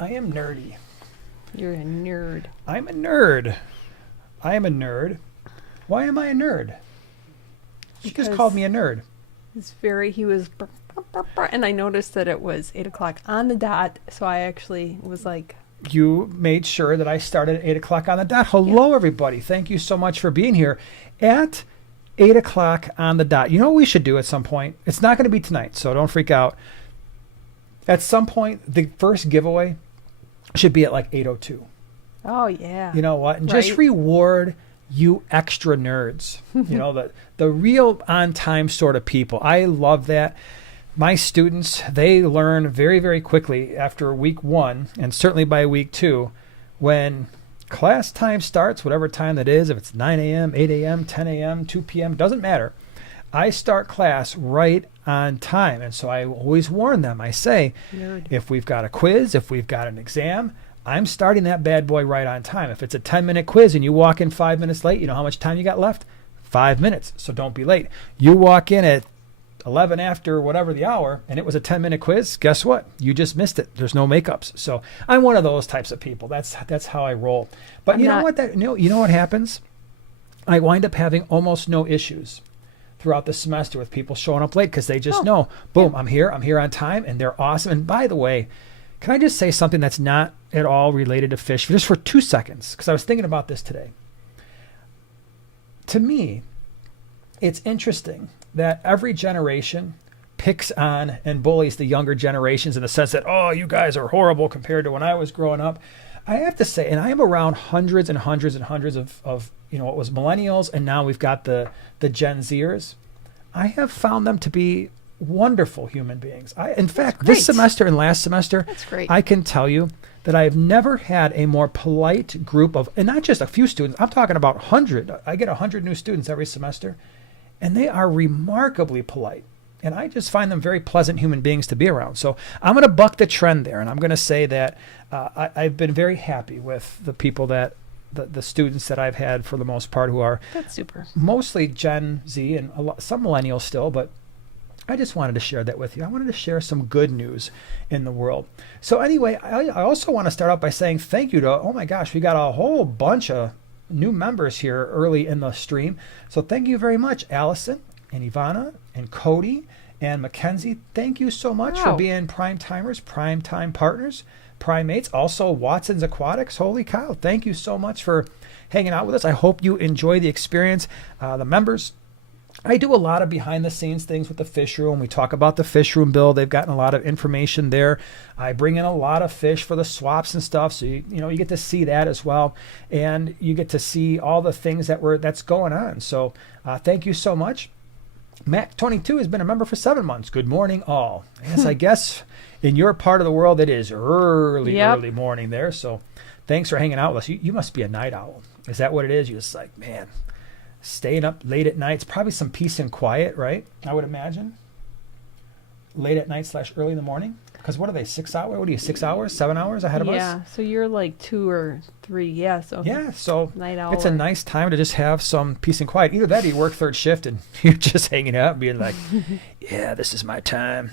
I am nerdy. You're a nerd. I'm a nerd. I am a nerd. Why am I a nerd? She just called me a nerd. He was, and I noticed that it was 8 o'clock on the dot, so I actually was like... You made sure that I started at 8 o'clock on the dot. Hello, everybody. Thank you so much for being here at 8 o'clock on the dot. You know what we should do at some point? It's not going to be tonight, so don't freak out. At some point, the first giveaway should be at like 8:02. Oh, yeah. You know what? And just reward you extra nerds. You know, the real on-time sort of people. I love that. My students, they learn very, very quickly after week 1, and certainly by week 2, when class time starts, whatever time that is, if it's 9 a.m., 8 a.m., 10 a.m., 2 p.m., doesn't matter. I start class right on time. And so I always warn them. I say, if we've got a quiz, if we've got an exam, I'm starting that bad boy right on time. If it's a 10-minute quiz and you walk in 5 minutes late, you know how much time you got left? 5 minutes. So don't be late. You walk in at 11 after whatever the hour, and it was a 10-minute quiz, guess what? You just missed it. There's no makeups. So I'm one of those types of people. That's how I roll. But you know what happens? I wind up having almost no issues throughout the semester with people showing up late because they just know, boom, I'm here on time, and they're awesome. And by the way, can I just say something that's not at all related to fish, just for 2 seconds, because I was thinking about this today. To me, it's interesting that every generation picks on and bullies the younger generations in the sense that, oh, you guys are horrible compared to when I was growing up. I have to say, and I am around hundreds and hundreds and hundreds of what was millennials, and now we've got the Gen Zers. I have found them to be wonderful human beings. In fact, this semester and last semester, I can tell you that I have never had a more polite group of, and not just a few students, I'm talking about 100. I get 100 new students every semester, and they are remarkably polite. And I just find them very pleasant human beings to be around. So I'm going to buck the trend there, and I'm going to say that I've been very happy with the people that, the students that I've had for the most part, who are mostly Gen Z and some millennials still, but I just wanted to share that with you. I wanted to share some good news in the world. So anyway, I also want to start out by saying thank you to, oh my gosh, we got a whole bunch of new members here early in the stream. So thank you very much, Allison and Ivana and Cody and Mackenzie. Thank you so much for being prime timers, prime time partners, primates. Also, Watson's Aquatics. Holy cow. Thank you so much for hanging out with us. I hope you enjoy the experience. The members, I do a lot of behind the scenes things with the fish room. We talk about the fish room bill. They've gotten a lot of information there. I bring in a lot of fish for the swaps and stuff. So, you get to see that as well. And you get to see all the things that's going on. So thank you so much. Mac22 has been a member for 7 months. Good morning, all. Yes, I guess in your part of the world, it is early morning there. So thanks for hanging out with us. You must be a night owl. Is that what it is? You're just like, man, staying up late at night. It's probably some peace and quiet, right? I would imagine. Late at night / early in the morning. Because what are they, 6 hours? What are you, 6 hours, 7 hours ahead of us? Yeah, so you're like 2 or 3. Yeah, so night owl. It's a nice time to just have some peace and quiet. Either that or you work third shift and you're just hanging out and being like, yeah, this is my time.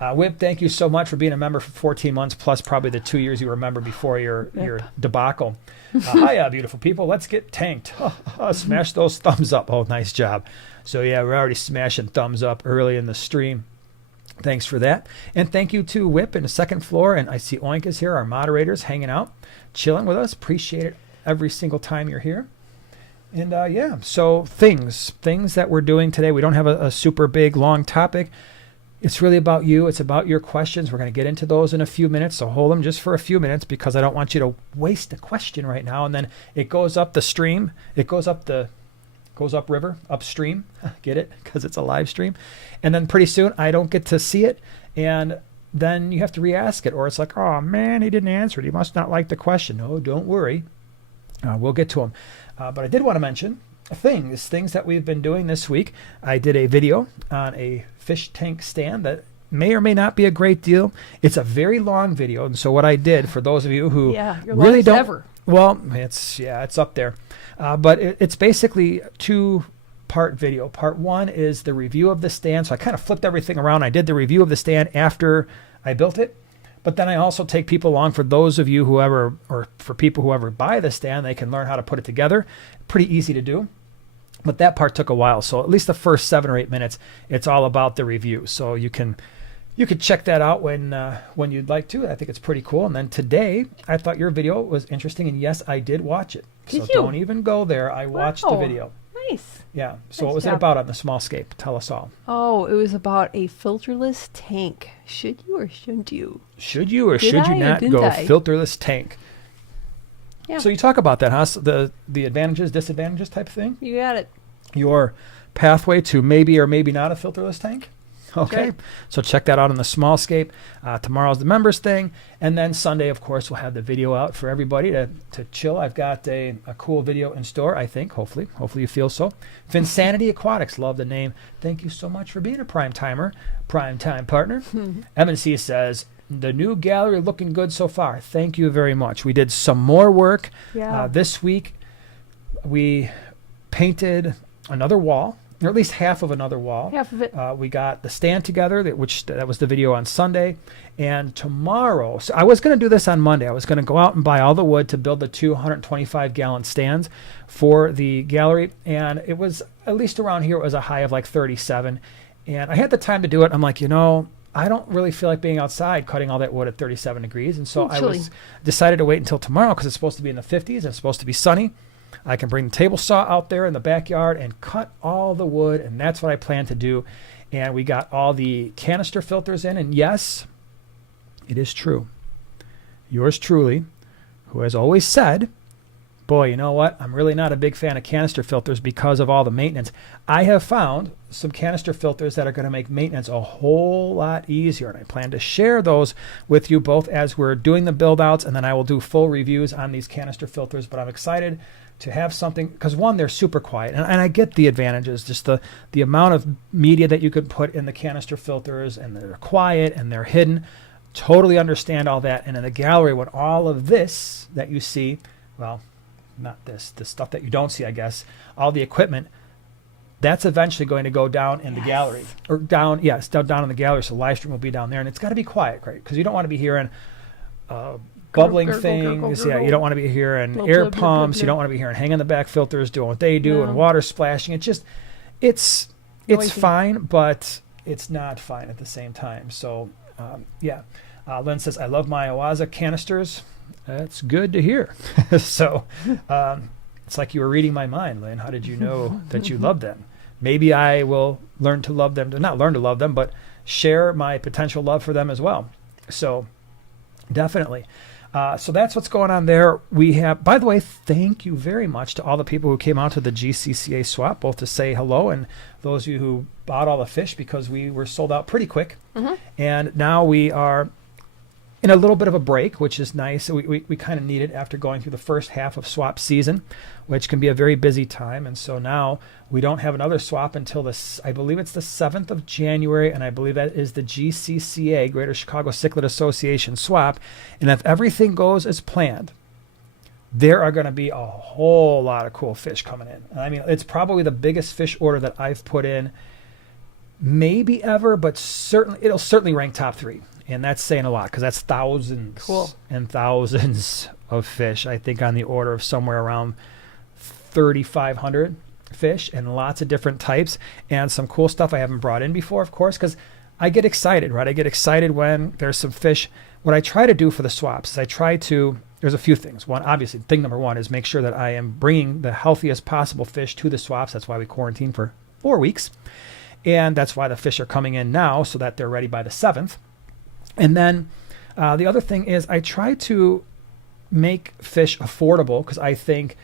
Whip, thank you so much for being a member for 14 months, plus probably the 2 years you were a member before your debacle. Hiya, beautiful people. Let's get tanked. Smash those thumbs up. Oh, nice job. So, yeah, we're already smashing thumbs up early in the stream. Thanks for that. And thank you to Whip in the second floor. And I see Oink is here, our moderators, hanging out, chilling with us. Appreciate it every single time you're here. And, so things that we're doing today. We don't have a super big, long topic. It's really about you. It's about your questions. We're going to get into those in a few minutes. So hold them just for a few minutes because I don't want you to waste a question right now. And then it goes up the stream. It goes up river, upstream. Get it? Because it's a live stream. And then pretty soon I don't get to see it. And then you have to re-ask it. Or it's like, oh, man, he didn't answer it. He must not like the question. No, don't worry. We'll get to them. But I did want to mention things that we've been doing this week. I did a video on a fish tank stand that may or may not be a great deal. It's a very long video. And so what I did, for those of you who really don't... Ever. Well, it's up there. But it's basically a 2-part video. Part 1 is the review of the stand. So I kind of flipped everything around. I did the review of the stand after I built it. But then I also take people along. For those of you or for people who ever buy the stand, they can learn how to put it together. Pretty easy to do. But that part took a while. So at least the first 7 or 8 minutes, it's all about the review. So you could check that out when you'd like to. I think it's pretty cool. And then today, I thought your video was interesting. And yes, I did watch it. So don't even go there. I watched the video. Nice. Yeah. So Nice what was job. it about on the small scape? Tell us all. Oh, it was about a filterless tank. Should you or shouldn't you? Should you or Did should I you or not didn't go I? filterless tank? Yeah. So you talk about that, huh? So the advantages, disadvantages type thing? You got it. Your pathway to maybe or maybe not a filterless tank? Okay. Right. So check that out on the small scape. Tomorrow's the members thing. And then Sunday, of course, we'll have the video out for everybody to chill. I've got a cool video in store, I think, hopefully. Hopefully you feel so. Finsanity Aquatics. Love the name. Thank you so much for being a prime time partner. M&C says, the new gallery looking good so far. Thank you very much. We did some more work this week. We painted another wall, or at least half of another wall. Half of it. We got the stand together, that was the video on Sunday. And tomorrow, so I was going to do this on Monday. I was going to go out and buy all the wood to build the 225-gallon stands for the gallery. And it was, at least around here, it was a high of like 37. And I had the time to do it. I'm like, I don't really feel like being outside cutting all that wood at 37 degrees. And so I decided to wait until tomorrow because it's supposed to be in the 50s and it's supposed to be sunny. I can bring the table saw out there in the backyard and cut all the wood, and that's what I plan to do. And we got all the canister filters in, and yes, it is true. Yours truly, who has always said, boy, you know what? I'm really not a big fan of canister filters because of all the maintenance. I have found some canister filters that are going to make maintenance a whole lot easier, and I plan to share those with you both as we're doing the build outs, and then I will do full reviews on these canister filters. But I'm excited to have something, because one, they're super quiet, and I get the advantages, just the amount of media that you could put in the canister filters, and they're quiet and they're hidden. Totally understand all that. And in the gallery, when all of this that you see, well, not this, the stuff that you don't see, I guess, all the equipment, that's eventually going to go down in the gallery, or down in the gallery. So live stream will be down there, and it's got to be quiet, right? Because you don't want to be hearing bubbling things. Yeah, you don't want to be hearing air pumps. You don't want to be hearing hang in the back filters doing what they do and water splashing. It's fine, but it's not fine at the same time. So Lynn says, I love my Oaza canisters. That's good to hear. So it's like you were reading my mind, Lynn. How did you know that you love them? Maybe I will learn to love them, not learn to love them, but share my potential love for them as well. So definitely. So that's what's going on there. We have, by the way, thank you very much to all the people who came out to the GCCA swap, both to say hello and those of you who bought all the fish, because we were sold out pretty quick. And now we are in a little bit of a break, which is nice. We kind of need it after going through the first half of swap season, which can be a very busy time. And so now we don't have another swap until I believe it's the 7th of January, and I believe that is the GCCA, Greater Chicago Cichlid Association swap. And if everything goes as planned, there are going to be a whole lot of cool fish coming in. And I mean, it's probably the biggest fish order that I've put in maybe ever, but it'll certainly rank top 3. And that's saying a lot, because that's thousands and thousands of fish. I think on the order of somewhere around 3,500 fish, and lots of different types, and some cool stuff I haven't brought in before, of course, because I get excited, right? I get excited when there's some fish. What I try to do for the swaps is there's a few things. One, obviously, thing number one is make sure that I am bringing the healthiest possible fish to the swaps. That's why we quarantine for 4 weeks. And that's why the fish are coming in now, so that they're ready by the 7th. And then the other thing is I try to make fish affordable, because I think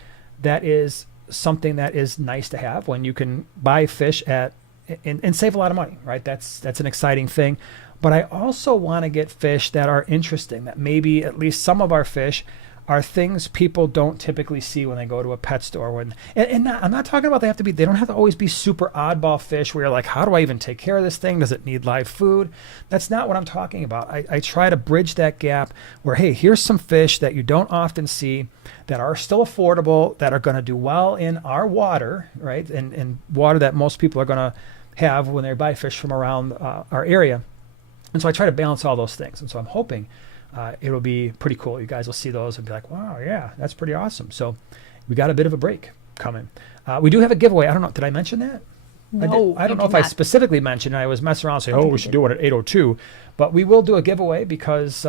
that is something that is nice to have when you can buy fish and save a lot of money, right? That's an exciting thing. But I also want to get fish that are interesting, that maybe at least some of our fish are things people don't typically see when they go to a pet store. I'm not talking about they don't have to always be super oddball fish where you're like, how do I even take care of this thing? Does it need live food? That's not what I'm talking about. I try to bridge that gap where, hey, here's some fish that you don't often see that are still affordable, that are going to do well in our water, right? And water that most people are going to have when they buy fish from around our area. And so I try to balance all those things. And so I'm hoping it'll be pretty cool. You guys will see those and be like, wow, yeah, that's pretty awesome. So we got a bit of a break coming. We do have a giveaway. I don't know. Did I mention that? No, I don't know if I specifically mentioned it. I was messing around saying, we should do it at 8:02. But we will do a giveaway because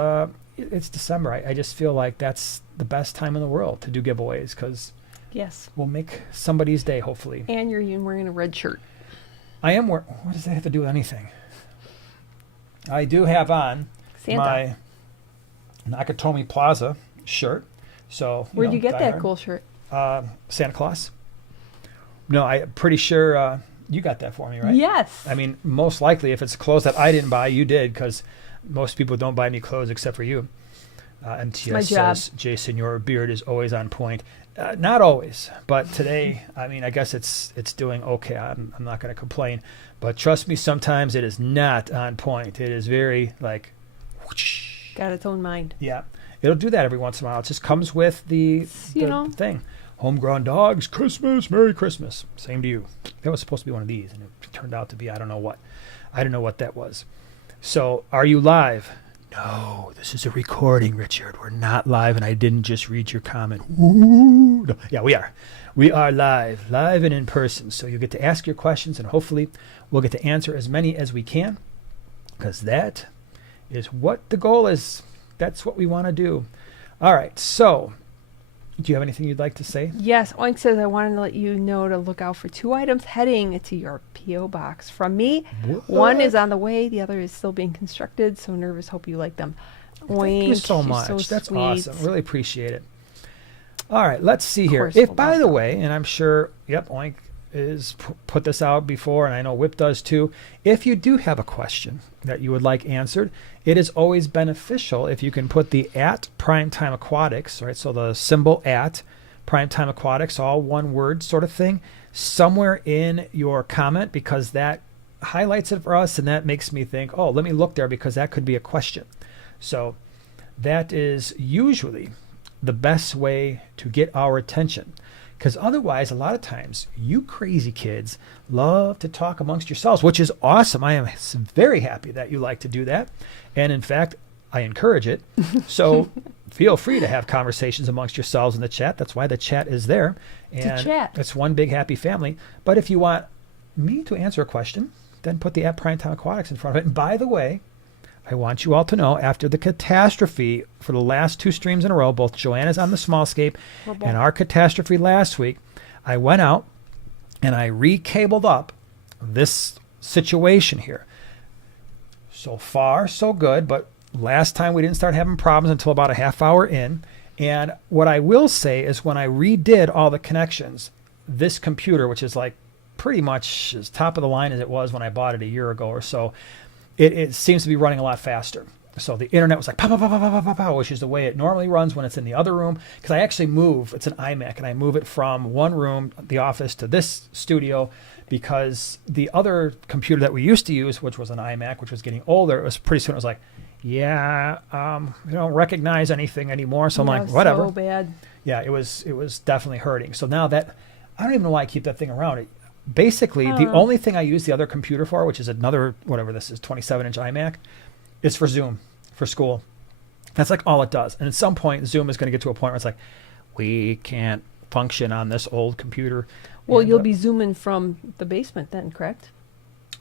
it's December. I just feel like that's the best time in the world to do giveaways because yes, we'll make somebody's day, hopefully. And you're even wearing a red shirt. I am wearing. What does that have to do with anything? I do have on my Nakatomi Plaza shirt. So where'd you get that cool shirt? Santa Claus. No, I'm pretty sure you got that for me, right? Yes. I mean, most likely, if it's clothes that I didn't buy, you did, because most people don't buy me clothes except for you. MTS says, Jason, your beard is always on point. Not always, but today, I mean, I guess it's doing okay. I'm not going to complain. But trust me, sometimes it is not on point. It is very, like, whoosh. Got its own mind. Yeah. It'll do that every once in a while. It just comes with the thing. Homegrown dogs, Christmas, Merry Christmas. Same to you. That was supposed to be one of these, and it turned out to be I don't know what. I don't know what that was. So, are you live? No, this is a recording, Richard. We're not live, and I didn't just read your comment. Ooh. No. Yeah, we are. We are live and in person. So you get to ask your questions, and hopefully we'll get to answer as many as we can, because that is what the goal is. That's what we want to do. All right, so do you have anything you'd like to say? Yes, Oink says, I wanted to let you know to look out for 2 items heading to your P.O. box from me. What? One is on the way. The other is still being constructed. So nervous. Hope you like them. Oink. Thank you so much. So that's sweet. awesome. Really appreciate it. All right, let's see here. If, by the way, and I'm sure, Oink is put this out before, and I know Whip does too. If you do have a question that you would like answered, it is always beneficial if you can put the at Primetime Aquatics, right? So the symbol at Primetime Aquatics, all one word sort of thing, somewhere in your comment, because that highlights it for us, and that makes me think, oh, let me look there because that could be a question. So that is usually the best way to get our attention. Because otherwise, a lot of times, you crazy kids love to talk amongst yourselves, which is awesome. I am very happy that you like to do that. And in fact, I encourage it. So feel free to have conversations amongst yourselves in the chat. That's why the chat is there. And it's one big happy family. But if you want me to answer a question, then put the at Primetime Aquatics in front of it. And by the way, I want you all to know, after the catastrophe for the last 2 streams in a row, both Joanna's on the small scape and our catastrophe last week, I went out and I re-cabled up this situation here. So far, so good, but last time we didn't start having problems until about a half hour in. And what I will say is when I redid all the connections, this computer, which is like pretty much as top of the line as it was when I bought it a year ago or so, it seems to be running a lot faster. So the internet was like pow, pow, pow, pow, pow, pow, pow, which is the way it normally runs when it's in the other room. Because I actually move, it's an iMac, and I move it from one room, the office, to this studio, because the other computer that we used to use, which was an iMac, which was getting older, it was pretty soon, it was like, we don't recognize anything anymore. So I'm like, whatever. So bad. Yeah, it was definitely hurting. So now that, I don't even know why I keep that thing around. Basically, the only thing I use the other computer for, which is another, whatever this is, 27-inch iMac, is for Zoom, for school. That's like all it does. And at some point, Zoom is going to get to a point where it's like, we can't function on this old computer. Well, you'll be Zooming from the basement then, correct?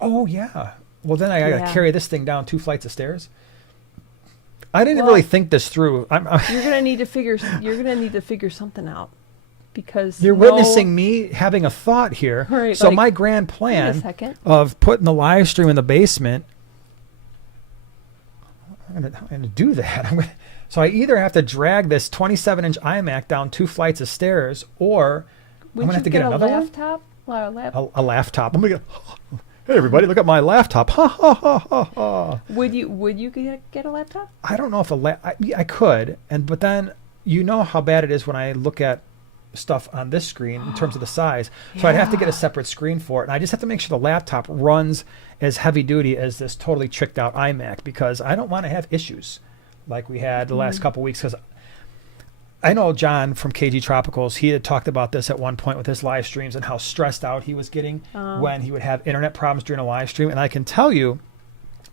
Oh, yeah. Well, then I got to carry this thing down 2 flights of stairs. I didn't really think this through. You're going to need to figure something out. Because you're witnessing me having a thought here. Right, so my grand plan of putting the live stream in the basement, I'm going to do that. So I either have to drag this 27-inch iMac down 2 flights of stairs, or I'm going to have to get another one. A laptop. I'm going to get, hey everybody, look at my laptop. Ha ha ha ha ha. Would you get a laptop? I don't know if I could, but then you know how bad it is when I look at stuff on this screen in terms of the size. So I'd have to get a separate screen for it. And I just have to make sure the laptop runs as heavy duty as this totally tricked out iMac, because I don't want to have issues like we had the last couple weeks. Because I know John from KG Tropicals, he had talked about this at one point with his live streams and how stressed out he was getting when he would have internet problems during a live stream. And I can tell you,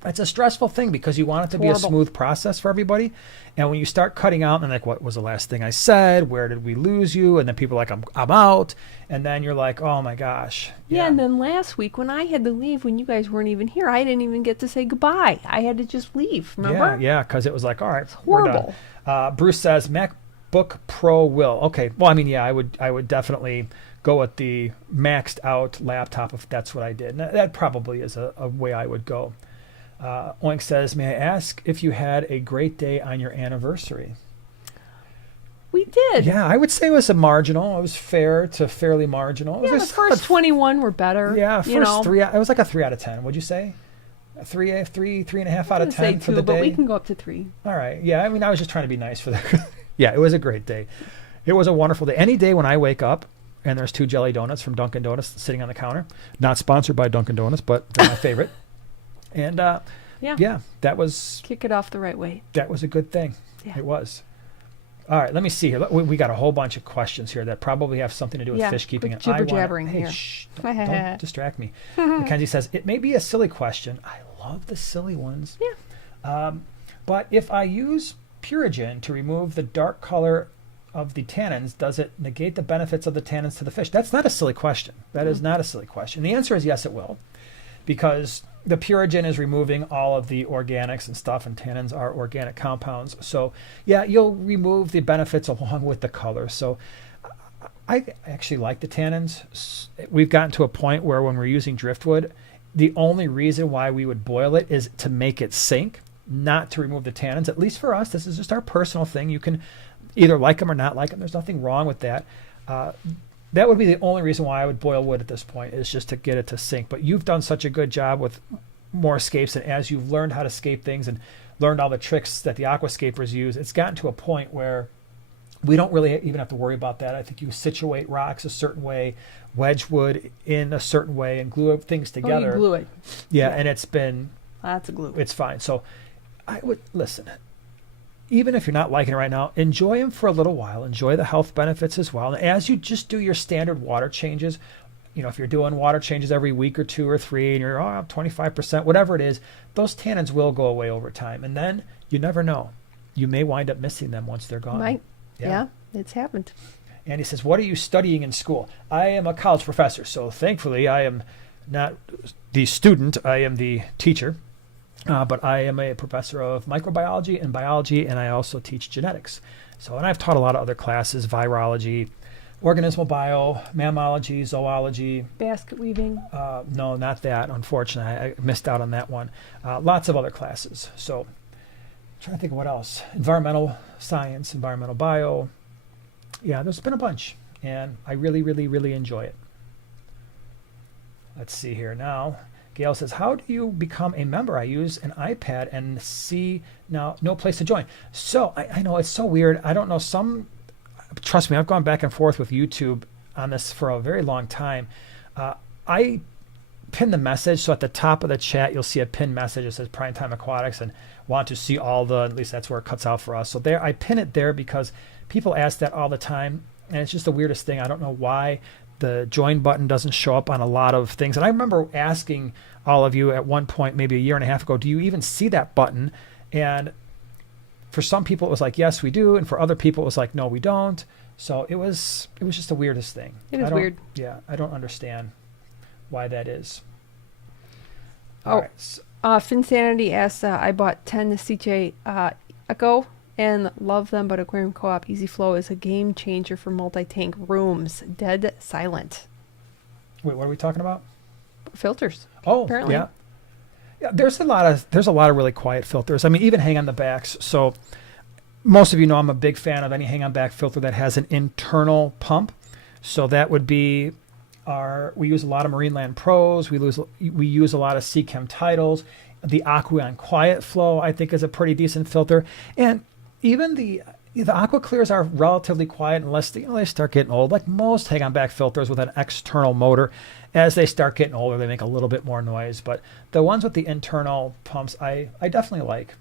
It's a stressful thing because you want it to be a smooth process for everybody. And when you start cutting out and like, what was the last thing I said? Where did we lose you? And then people are like, I'm out. And then you're like, oh my gosh. Yeah. And then last week when I had to leave, when you guys weren't even here, I didn't even get to say goodbye. I had to just leave. Remember? Yeah. Because it was like, all right, it's horrible. We're done. Bruce says MacBook Pro will. Okay. Well, I mean, yeah, I would definitely go with the maxed out laptop if that's what I did. And that probably is a way I would go. Oink says, may I ask if you had a great day on your anniversary? We did. Yeah, I would say it was a marginal. It was fair to fairly marginal. Yeah, the first 21 were better. Yeah, first 3. It was like a 3 out of 10. Would you say? A 3.5 out of 10 for the day? But we can go up to 3. All right. Yeah, I mean, I was just trying to be nice for the. Yeah, it was a great day. It was a wonderful day. Any day when I wake up and there's 2 jelly donuts from Dunkin' Donuts sitting on the counter, not sponsored by Dunkin' Donuts, but they're my favorite. And yeah, that was... Kick it off the right way. That was a good thing. Yeah. It was. All right, let me see here. We got a whole bunch of questions here that probably have something to do with fish keeping. And jibber-jabbering here. Hey, shh, don't distract me. Mackenzie says, it may be a silly question. I love the silly ones. Yeah. But if I use Purigen to remove the dark color of the tannins, does it negate the benefits of the tannins to the fish? That's not a silly question. That is not a silly question. The answer is yes, it will. Because the Purigen is removing all of the organics and stuff, and tannins are organic compounds. So, yeah, you'll remove the benefits along with the color. So, I actually like the tannins. We've gotten to a point where when we're using driftwood, the only reason why we would boil it is to make it sink, not to remove the tannins. At least for us, this is just our personal thing. You can either like them or not like them. There's nothing wrong with that. That would be the only reason why I would boil wood at this point, is just to get it to sink. But you've done such a good job with more scapes, and as you've learned how to scape things and learned all the tricks that the aquascapers use, it's gotten to a point where we don't really even have to worry about that. I think you situate rocks a certain way, wedge wood in a certain way, and glue things together. Oh, you glue it. Yeah, and it's been... That's a glue. It's fine. So I would... Listen, even if you're not liking it right now, enjoy them for a little while. Enjoy the health benefits as well. And as you just do your standard water changes, if you're doing water changes every week or 2 or 3 and you're 25%, whatever it is, those tannins will go away over time. And then you never know. You may wind up missing them once they're gone. Might. Yeah, it's happened. And he says, what are you studying in school? I am a college professor, so thankfully I am not the student, I am the teacher. But I am a professor of microbiology and biology, and I also teach genetics. So, and I've taught a lot of other classes: virology, organismal bio, mammalogy, zoology. Basket weaving? No, not that, unfortunately. I missed out on that one. Lots of other classes. So, I'm trying to think of what else. Environmental science, environmental bio. Yeah, there's been a bunch, and I really, really, really enjoy it. Let's see here now. Gail says, how do you become a member? I use an iPad and see now no place to join. So I know it's so weird. I don't know. Trust me, I've gone back and forth with YouTube on this for a very long time. I pin the message. So at the top of the chat, you'll see a pinned message that says Primetime Aquatics and want to see all at least that's where it cuts out for us. So there, I pin it there because people ask that all the time. And it's just the weirdest thing. I don't know why the join button doesn't show up on a lot of things. And I remember asking all of you at one point, maybe a year and a half ago, do you even see that button? And for some people it was like, yes, we do. And for other people it was like, no, we don't. So it was just the weirdest thing. It is weird. Yeah, I don't understand why that is. All right. Finsanity asks, I bought 10 CJ Echo and love them, but Aquarium Co-op Easy Flow is a game changer for multi-tank rooms. Dead silent. Wait, what are we talking about? Filters. Oh, apparently. Yeah. There's a lot of really quiet filters. I mean, even hang on the backs. So most of you know I'm a big fan of any hang on back filter that has an internal pump. So that would be we use a lot of Marineland Pros. We use a lot of Seachem titles. The Aquion Quiet Flow I think is a pretty decent filter. And even the Aqua Clears are relatively quiet unless they start getting old. Like most hang on back filters with an external motor, as they start getting older, they make a little bit more noise. But the ones with the internal pumps, I definitely like.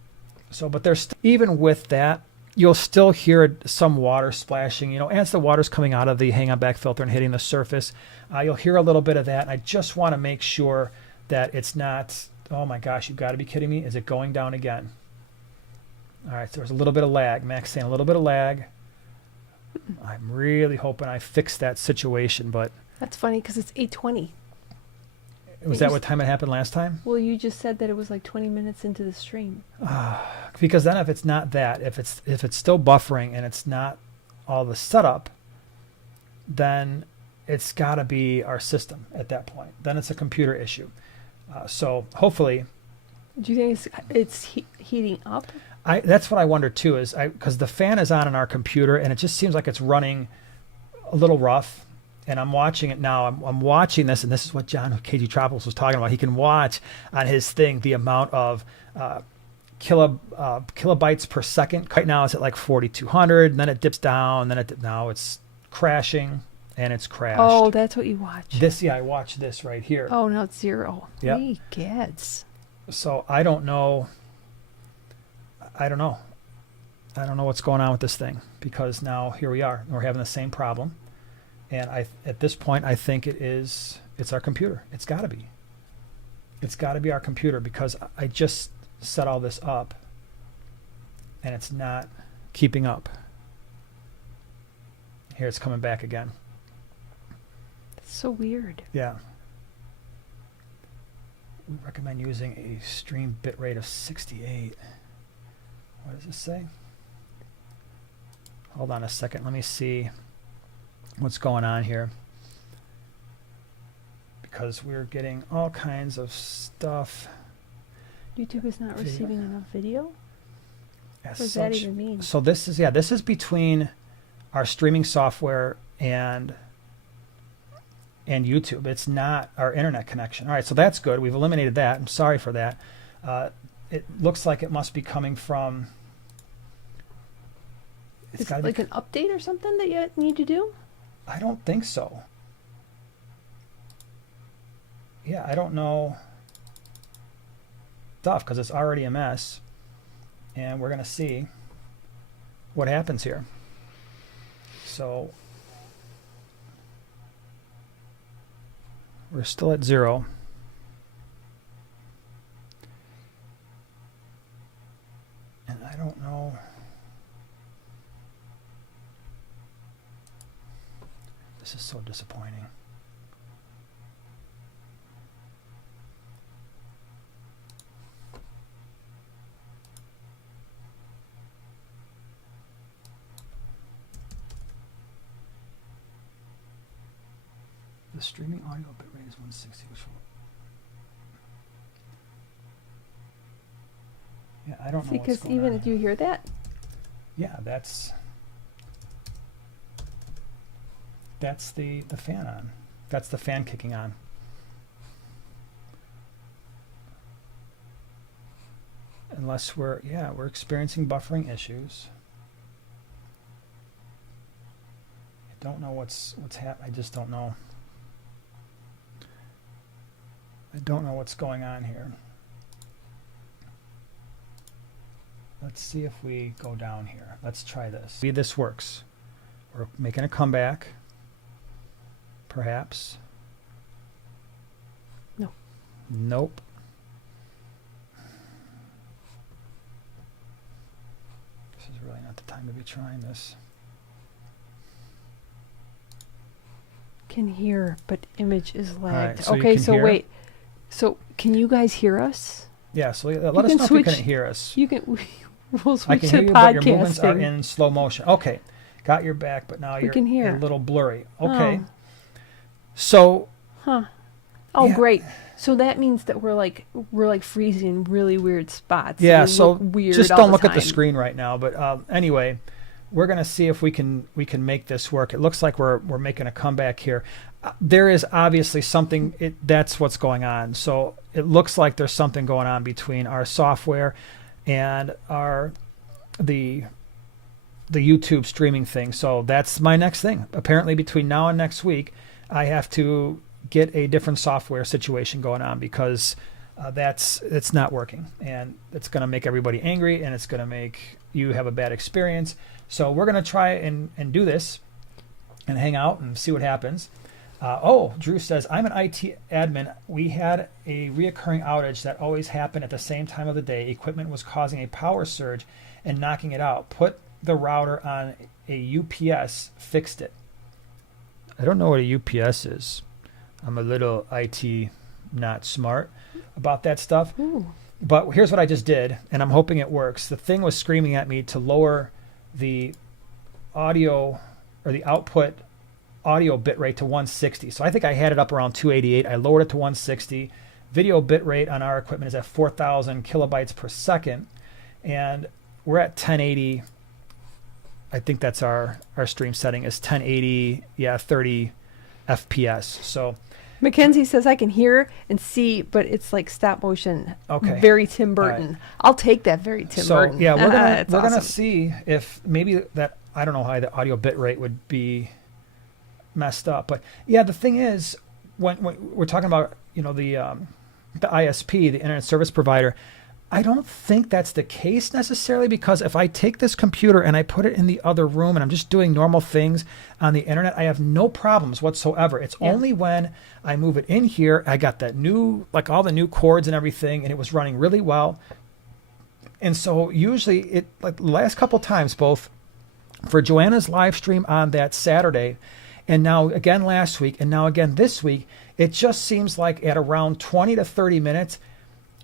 So, but there's even with that, you'll still hear some water splashing. As the water's coming out of the hang on back filter and hitting the surface, you'll hear a little bit of that. And I just want to make sure that it's not Oh my gosh, you've got to be kidding me. Is it going down again? All right, so there's a little bit of lag. Mac's saying a little bit of lag. I'm really hoping I fixed that situation, but... That's funny because it's 8:20. Was that what time it happened last time? Well, you just said that it was like 20 minutes into the stream. Because then if it's not that, if it's still buffering and it's not all the setup, then it's got to be our system at that point. Then it's a computer issue. So hopefully... Do you think it's heating up? That's what I wonder too, is because the fan is on in our computer and it just seems like it's running a little rough. And I'm watching it now. I'm watching this, and this is what John KG Tropicals was talking about. He can watch on his thing the amount of kilobytes per second. Right now it's at like 4,200, and then it dips down. Now it's crashing, and it's crashed. Oh, that's what you watch. I watch this right here. Oh, now it's 0. Yep. Hey, kids. So I don't know. I don't know what's going on with this thing, because now here we are. We're having the same problem. And at this point, I think it's our computer. It's got to be. It's got to be our computer, because I just set all this up and it's not keeping up. Here it's coming back again. That's so weird. Yeah. We recommend using a stream bitrate of 68. What does this say? Hold on a second. Let me see what's going on here, because we're getting all kinds of stuff. YouTube is not receiving enough video? What does that even mean? So this is between our streaming software and YouTube. It's not our internet connection. All right, so that's good. We've eliminated that. I'm sorry for that. It looks like it must be coming from... Is it like an update or something that you need to do? I don't think so. Yeah, I don't know stuff, because it's already a mess, and we're going to see what happens here. So we're still at 0. And I don't know. This is so disappointing. The streaming audio bitrate is 160, which will... Yeah, I don't know because what's going on. Do you hear that? Yeah, that's the fan on. That's the fan kicking on. Unless we're experiencing buffering issues. I don't know what's happening. I just don't know. I don't know what's going on here. Let's see if we go down here. Let's try this. See, this works. We're making a comeback. Perhaps. No. Nope. This is really not the time to be trying this. Can hear, but image is lagged. Right, so okay, so hear? wait. So can you guys hear us? Yeah, so let us know if you can hear us. You can. We'll switch I can to hear you, but your podcasting. movements are in slow motion. Okay, got your back, but now you're a little blurry. Okay. Oh. So. Huh. Oh, yeah. Great. So that means that we're like freezing in really weird spots. Yeah. We So look weird just all don't the look at the time. screen right now. But anyway, we're gonna see if we can make this work. It looks like we're making a comeback here. There is obviously something. That's what's going on. So it looks like there's something going on between our software and the YouTube streaming thing. So that's my next thing. Apparently between now and next week, I have to get a different software situation going on, because it's not working, and it's going to make everybody angry, and it's going to make you have a bad experience. So we're going to try and do this and hang out and see what happens. Drew says, I'm an IT admin. We had a reoccurring outage that always happened at the same time of the day. Equipment was causing a power surge and knocking it out. Put the router on a UPS, fixed it. I don't know what a UPS is. I'm a little IT not smart about that stuff. Ooh. But here's what I just did, and I'm hoping it works. The thing was screaming at me to lower the audio or the output audio bit rate to 160. So I think I had it up around 288. I lowered it to 160. Video bit rate on our equipment is at 4,000 kilobytes per second. And we're at 1080. I think that's our stream setting is 1080, 30 FPS. So Mackenzie says I can hear and see, but it's like stop motion. Okay. Very Tim Burton. Right. I'll take that very Tim Burton. Yeah, we're gonna awesome. see if maybe that, I don't know how the audio bit rate would be messed up. But yeah, the thing is, when we're talking about, the ISP, the internet service provider, I don't think that's the case necessarily, because if I take this computer and I put it in the other room and I'm just doing normal things on the internet, I have no problems whatsoever. It's only when I move it in here, I got that new, like all the new cords and everything, and it was running really well. And so usually like the last couple times, both for Joanna's live stream on that Saturday, and now again last week, and now again this week, it just seems like at around 20 to 30 minutes,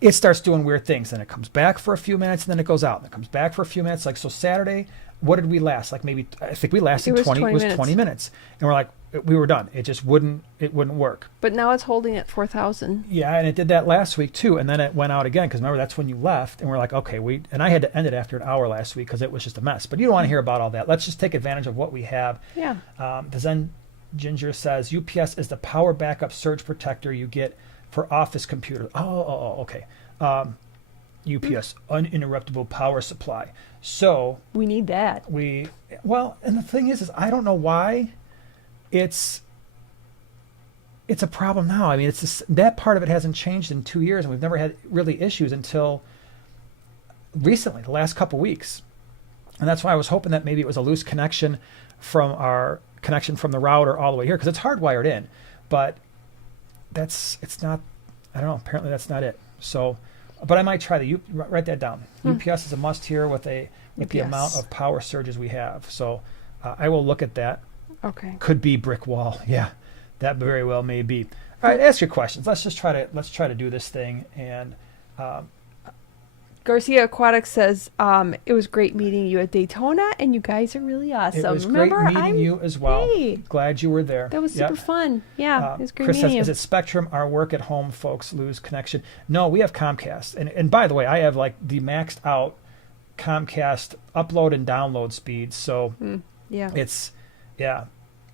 it starts doing weird things. Then it comes back for a few minutes, and then it goes out. And it comes back for a few minutes. Like, so Saturday, what did we last? Like maybe, I think we lasted 20 minutes. And we're like, we were done. It just wouldn't work. But now it's holding at 4,000. Yeah, and it did that last week too. And then it went out again, because remember, that's when you left. And we're like, okay, and I had to end it after an hour last week because it was just a mess. But you don't want to hear about all that. Let's just take advantage of what we have. Yeah. The Zen Ginger says, UPS is the power backup surge protector you get for office computers. Okay. UPS, uninterruptible power supply. So we need that. And the thing is I don't know why it's a problem now. I mean, it's just, that part of it hasn't changed in 2 years, and we've never had really issues until recently, the last couple weeks. And that's why I was hoping that maybe it was a loose connection from the router all the way here, because it's hardwired in, but it's not, I don't know, apparently that's not it. So, but I might try write that down. UPS is a must here with the amount of power surges we have. So I will look at that. Okay. Could be brick wall. Yeah, that very well may be. All right, ask your questions. Let's try to do this thing. And Garcia Aquatics says, it was great meeting you at Daytona, and you guys are really awesome. It was great meeting you as well. Hey, glad you were there. that was super fun. Yeah, it was great Chris meeting says, you. is it Spectrum? Our work at home folks lose connection. No, we have Comcast. And by the way, I have like the maxed out Comcast upload and download speeds. So it's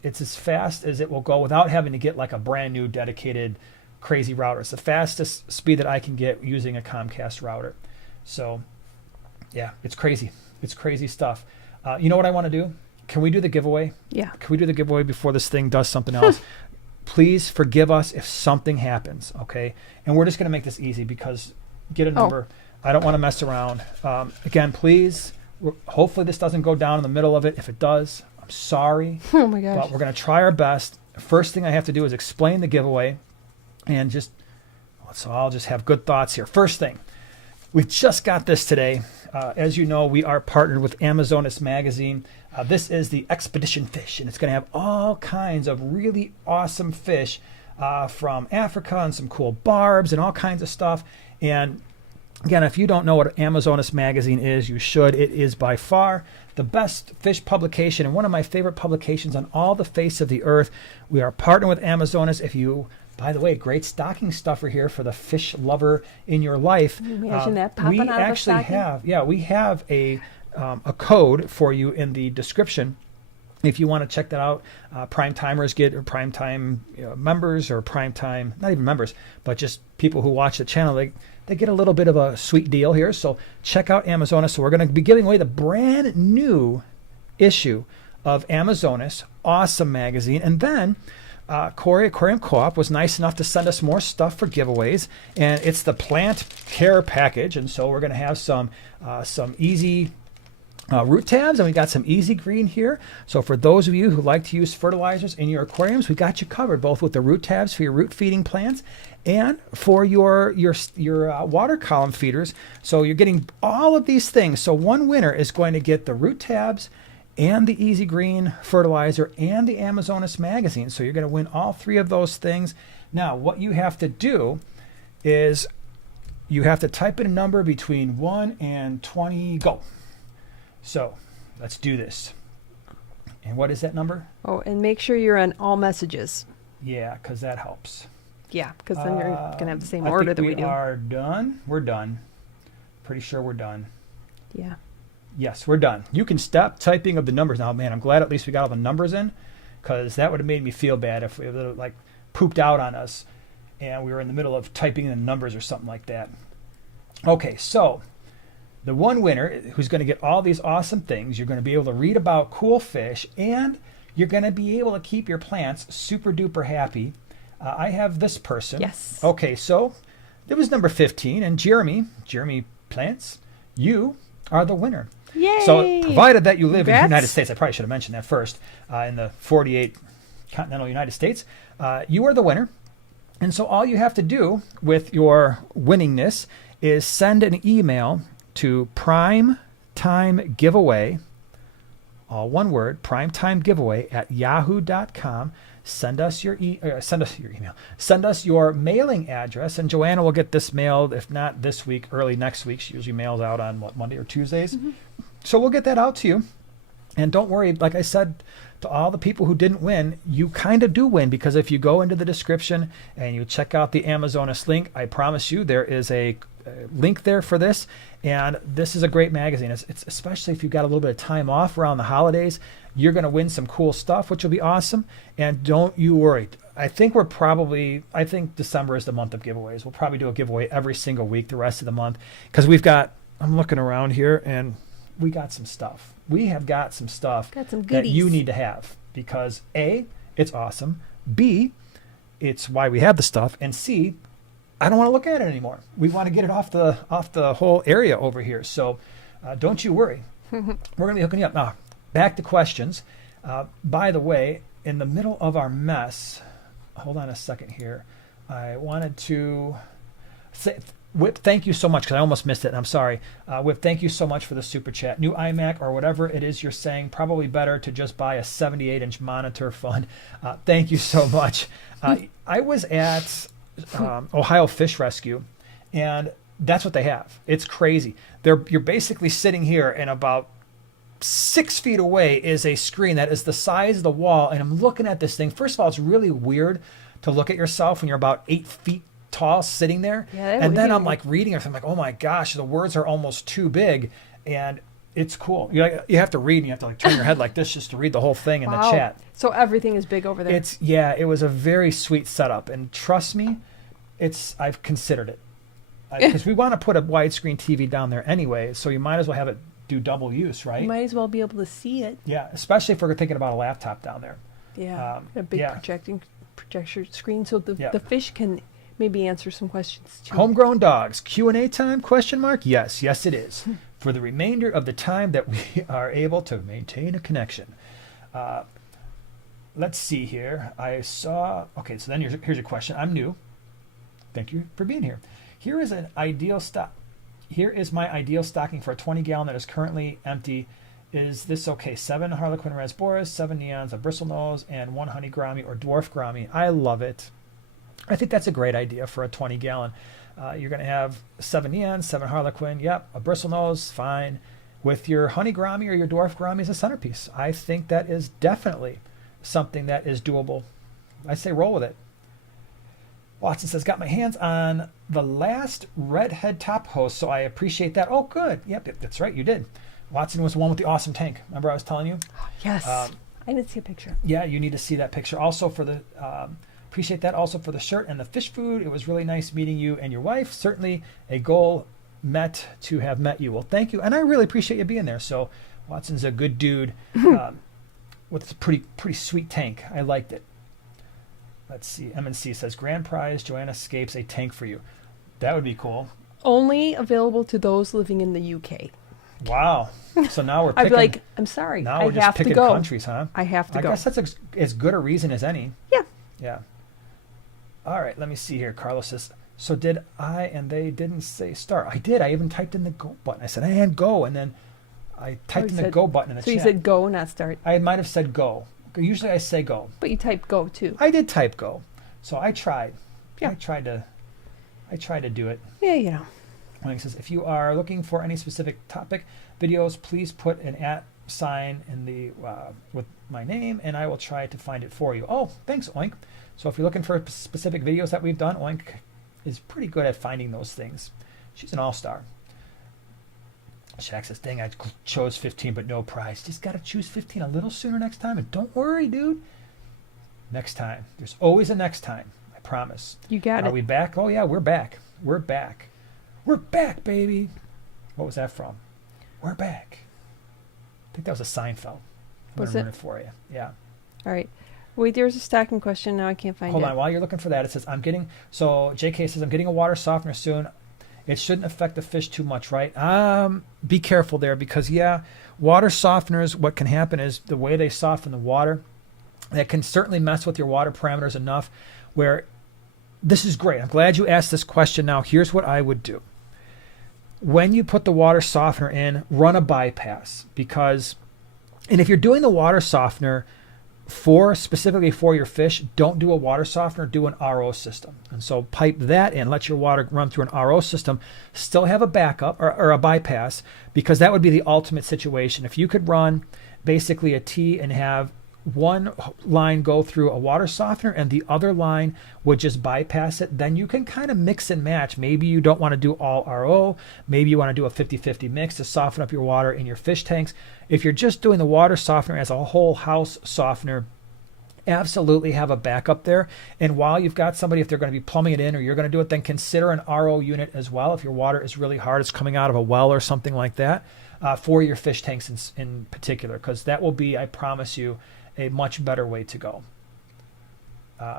as fast as it will go without having to get like a brand new dedicated crazy router. It's the fastest speed that I can get using a Comcast router. So, yeah, it's crazy. It's crazy stuff. You know what I want to do? Can we do the giveaway? Yeah. Can we do the giveaway before this thing does something else? Please forgive us if something happens, okay? And we're just going to make this easy, because get a number. I don't want to mess around. Again, please, hopefully this doesn't go down in the middle of it. If it does, I'm sorry. Oh, my gosh. But we're going to try our best. First thing I have to do is explain the giveaway, and so I'll just have good thoughts here. First thing. We just got this today. As you know, we are partnered with Amazonas Magazine. This is the Expedition Fish, and it's going to have all kinds of really awesome fish from Africa, and some cool barbs and all kinds of stuff. And again, if you don't know what Amazonas Magazine is, you should. It is by far the best fish publication and one of my favorite publications on all the face of the earth. We are partnered with Amazonas. By the way, great stocking stuffer here for the fish lover in your life. Imagine that popping out of a stocking. We have a code for you in the description if you want to check that out. Prime timers get, or prime time members, or prime time, not even members, but just people who watch the channel, they get a little bit of a sweet deal here. So check out Amazonas. So we're going to be giving away the brand new issue of Amazonas, awesome magazine. And then Corey Aquarium Co-op was nice enough to send us more stuff for giveaways, and it's the plant care package. And so we're going to have some easy root tabs, and we got some easy green here. So for those of you who like to use fertilizers in your aquariums, we got you covered, both with the root tabs for your root feeding plants and for your water column feeders. So you're getting all of these things. So one winner is going to get the root tabs and the easy green fertilizer and the Amazonas magazine. So you're going to win all three of those things. Now what you have to do is you have to type in a number between 1 and 20. Go. So let's do this. And what is that number? Oh, and make sure you're on all messages. Yeah, because that helps. Yeah, because then you're going to have the same order that we do. We are done. We're done. Pretty sure we're done. Yeah. Yes, we're done. You can stop typing of the numbers now. Man, I'm glad at least we got all the numbers in, because that would have made me feel bad if we like pooped out on us and we were in the middle of typing in the numbers or something like that. Okay, so the one winner who's going to get all these awesome things, you're going to be able to read about cool fish, and you're going to be able to keep your plants super duper happy. I have this person. Yes. Okay, so it was number 15, and Jeremy Plants, you are the winner. Yay! So provided that you live in the Congrats. United States, I probably should have mentioned that first, in the 48 continental United States, you are the winner. And so all you have to do with your winningness is send an email to primetimegiveaway, all one word, primetimegiveaway@yahoo.com. Send us your email. Send us your mailing address, and Joanna will get this mailed, if not this week, early next week. She usually mails out on Monday or Tuesdays. Mm-hmm. So we'll get that out to you. And don't worry, like I said to all the people who didn't win, you kind of do win, because if you go into the description and you check out the Amazonas link, I promise you there is a link there for this. And this is a great magazine. It's especially if you've got a little bit of time off around the holidays, you're going to win some cool stuff, which will be awesome. And don't you worry. I think December is the month of giveaways. We'll probably do a giveaway every single week the rest of the month, because I'm looking around here and we got some stuff. We have got some stuff that you need to have, because A, it's awesome. B, it's why we have the stuff. And C, I don't want to look at it anymore. We want to get it off the whole area over here. So don't you worry. We're going to be hooking you up. Now, back to questions. By the way, in the middle of our mess, hold on a second here. I wanted to say, Whip, thank you so much, because I almost missed it, and I'm sorry. Whip, thank you so much for the super chat. New iMac or whatever it is you're saying, probably better to just buy a 78-inch monitor fund. Thank you so much. I was at Ohio Fish Rescue, and that's what they have. It's crazy. You're basically sitting here, and about 6 feet away is a screen that is the size of the wall, and I'm looking at this thing. First of all, it's really weird to look at yourself when you're about 8 feet tall sitting there. Yeah, and then I'm like reading it. I'm like, oh my gosh, the words are almost too big, and it's cool. You have to read, and you have to like turn your head like this just to read the whole thing in the chat. So everything is big over there. It was a very sweet setup, and trust me, I've considered it, because we want to put a widescreen TV down there anyway, so you might as well have it do double use, right? You might as well be able to see it. Yeah, especially if we're thinking about a laptop down there. Yeah, a big projector screen, so the fish can maybe answer some questions too. Homegrown dogs, Q&A time, ? Yes, it is. For the remainder of the time that we are able to maintain a connection. Let's see here. So then here's a question. I'm new. Thank you for being here. Here is my ideal stocking for a 20-gallon that is currently empty. Is this okay? 7 Harlequin Rasboras, 7 Neons, a bristlenose, and 1 honey gourami or dwarf gourami. I love it. I think that's a great idea for a 20-gallon. You're going to have 7 Neons, 7 Harlequin, a bristlenose, fine. With your honey gourami or your dwarf gourami as a centerpiece. I think that is definitely something that is doable. I say roll with it. Watson says, got my hands on the last redhead top host, so I appreciate that. Oh, good. Yep, that's right, you did. Watson was the one with the awesome tank. Remember I was telling you? Yes. I didn't see a picture. Yeah, you need to see that picture. Also for the... appreciate that also for the shirt and the fish food. It was really nice meeting you and your wife. Certainly a goal met to have met you. Well, thank you. And I really appreciate you being there. So Watson's a good dude with a pretty sweet tank. I liked it. Let's see. MNC says, grand prize, Joanna scapes a tank for you. That would be cool. Only available to those living in the UK. Wow. So now we're I'd picking. be like, I'm sorry. Now I we're just have to picking go. countries, huh? I have to I go. guess that's as good a reason as any. Yeah. Yeah. All right. Let me see here. Carlos says, so did I and they didn't say start. I did. I even typed in the go button. I said, and go. And then I typed in the go button in the so chat. you said go, not start. I might have said go. Usually I say go. But you typed go too. I did type go. So I tried. Yeah. I tried to do it. Yeah, you know. He says, if you are looking for any specific topic videos, please put an @ sign in the with my name, and I will try to find it for you. Oh, thanks, Oink. So if you're looking for specific videos that we've done, Oink is pretty good at finding those things. She's an all-star. Shaq says, dang, I chose 15, but no prize. Just got to choose 15 a little sooner next time, and don't worry, dude. Next time. There's always a next time. I promise. You got it. Are we back? Oh, yeah, we're back. We're back. We're back, baby. What was that from? We're back. I think that was a Seinfeld. I'm Was gonna it? run it for you. Yeah. All right. Wait, there's a stacking question. Now I can't find Hold it. on. While you're looking for that, it says, so JK says, I'm getting a water softener soon. It shouldn't affect the fish too much, right? Be careful there because, yeah, water softeners, what can happen is the way they soften the water, that can certainly mess with your water parameters enough where this is great. I'm glad you asked this question. Now, here's what I would do. When you put the water softener in, run a bypass because, and if you're doing the water softener specifically for your fish, don't do a water softener, do an RO system. And so pipe that in, let your water run through an RO system, still have a backup or a bypass because that would be the ultimate situation. If you could run basically a T and have one line go through a water softener and the other line would just bypass it, then you can kind of mix and match. Maybe you don't want to do all RO. Maybe you want to do a 50-50 mix to soften up your water in your fish tanks. If you're just doing the water softener as a whole house softener, absolutely have a backup there. And while you've got somebody, if they're going to be plumbing it in or you're going to do it, then consider an RO unit as well. If your water is really hard, it's coming out of a well or something like that, for your fish tanks in particular, because that will be, I promise you, a much better way to go.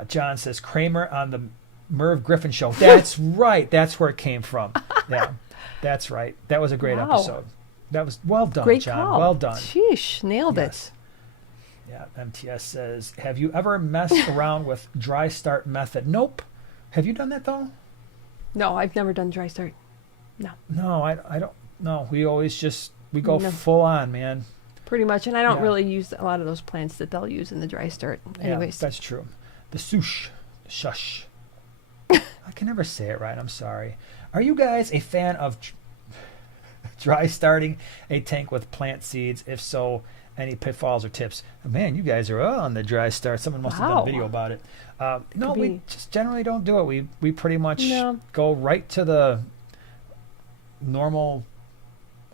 John says, Kramer on the Merv Griffin show. That's right. That's where it came from. Yeah, that's right. That was a great episode. That was well done, Great John. call. Well done. Sheesh, nailed it. Yeah, MTS says, have you ever messed around with dry start method? Nope. Have you done that, though? No, I've never done dry start. No. No, I don't. No, we always we go full on, man. Pretty much, and I don't really use a lot of those plants that they'll use in the dry start. Anyways. Yeah, that's true. The shush. I can never say it right. I'm sorry. Are you guys a fan of dry starting a tank with plant seeds? If so, any pitfalls or tips? Man, you guys are on the dry start. Someone must have done a video about it. No, we just generally don't do it. We pretty much go right to the normal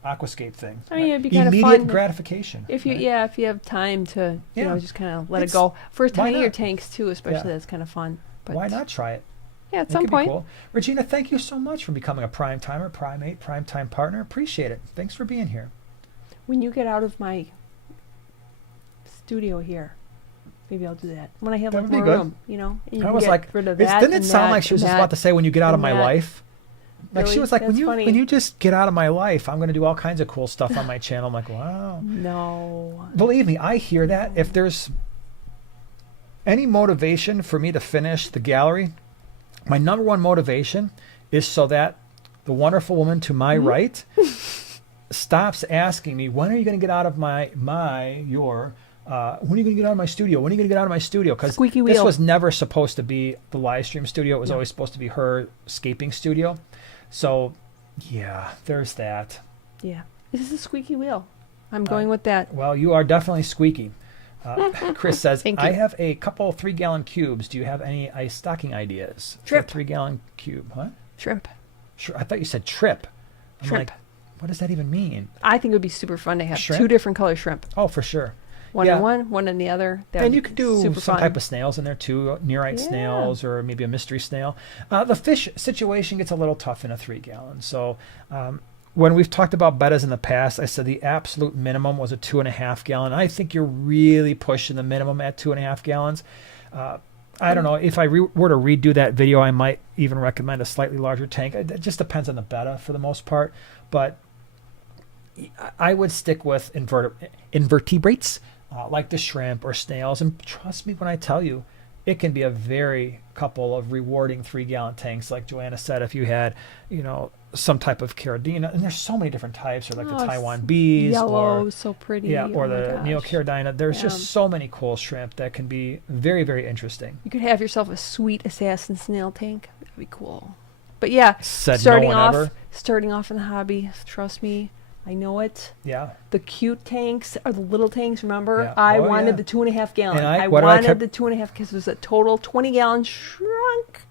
aquascape thing. I mean, it'd be kind of immediate fun gratification. if you if you have time to just kind of let It's- it go for why tinier not? tanks too, especially. That's kind of fun. But why not try it? Yeah, at It some could be point. cool. Regina, thank you so much for becoming a prime timer, primate, prime time partner. Appreciate it. Thanks for being here. When you get out of my studio here, maybe I'll do that. When I have That like would be more good. room, you know. And you I can was get like, rid of didn't that it and sound that like she was and just that about to say when you get out of and my that. life? Like she Really? was like, That's when funny. you just get out of my life, I'm going to do all kinds of cool stuff on my channel. I'm like, wow. No. Believe me, I hear that. If there's any motivation for me to finish the gallery, my number one motivation is so that the wonderful woman to my right stops asking me, when are you going to get out of when are you going to get out of my studio? When are you going to get out of my studio? Because Squeaky this wheel. was never supposed to be the live stream studio. It was always supposed to be her scaping studio. So, yeah, there's that. Yeah. This is a squeaky wheel. I'm going with that. Well, you are definitely squeaky. Chris says, Thank you. I have a couple 3-gallon cubes. Do you have any ice stocking ideas? Trip. For a 3-gallon cube. What? Shrimp. Sure. I thought you said trip. I'm Shrimp. like, what does that even mean? I think it would be super fun to have Shrimp? 2 different color shrimp. Oh, for sure. One Yeah. in one in the other. That And would you be could do super some fun. type of snails in there too, nearite snails or maybe a mystery snail. The fish situation gets a little tough in a 3-gallon. So when we've talked about bettas in the past, I said the absolute minimum was a 2.5 gallon. I think you're really pushing the minimum at 2.5 gallons. I don't know. If I were to redo that video, I might even recommend a slightly larger tank. It just depends on the betta for the most part. But I would stick with invertebrates like the shrimp or snails. And trust me when I tell you, it can be a very couple of rewarding 3-gallon tanks. Like Joanna said, if you had, some type of caridina, and there's so many different types, or like the Taiwan bees, yellow, or so pretty. yeah, or the gosh. neocaridina. There's just so many cool shrimp that can be very, very interesting. You could have yourself a sweet assassin snail tank. That'd be cool. But yeah, Said starting no one ever. starting off in the hobby, trust me, I know it. Yeah. The cute tanks are the little tanks, remember? Yeah. I Oh, wanted yeah. the 2.5 gallon. And I what I wanted kept- the 2.5 because it was a total 20-gallon shrunk.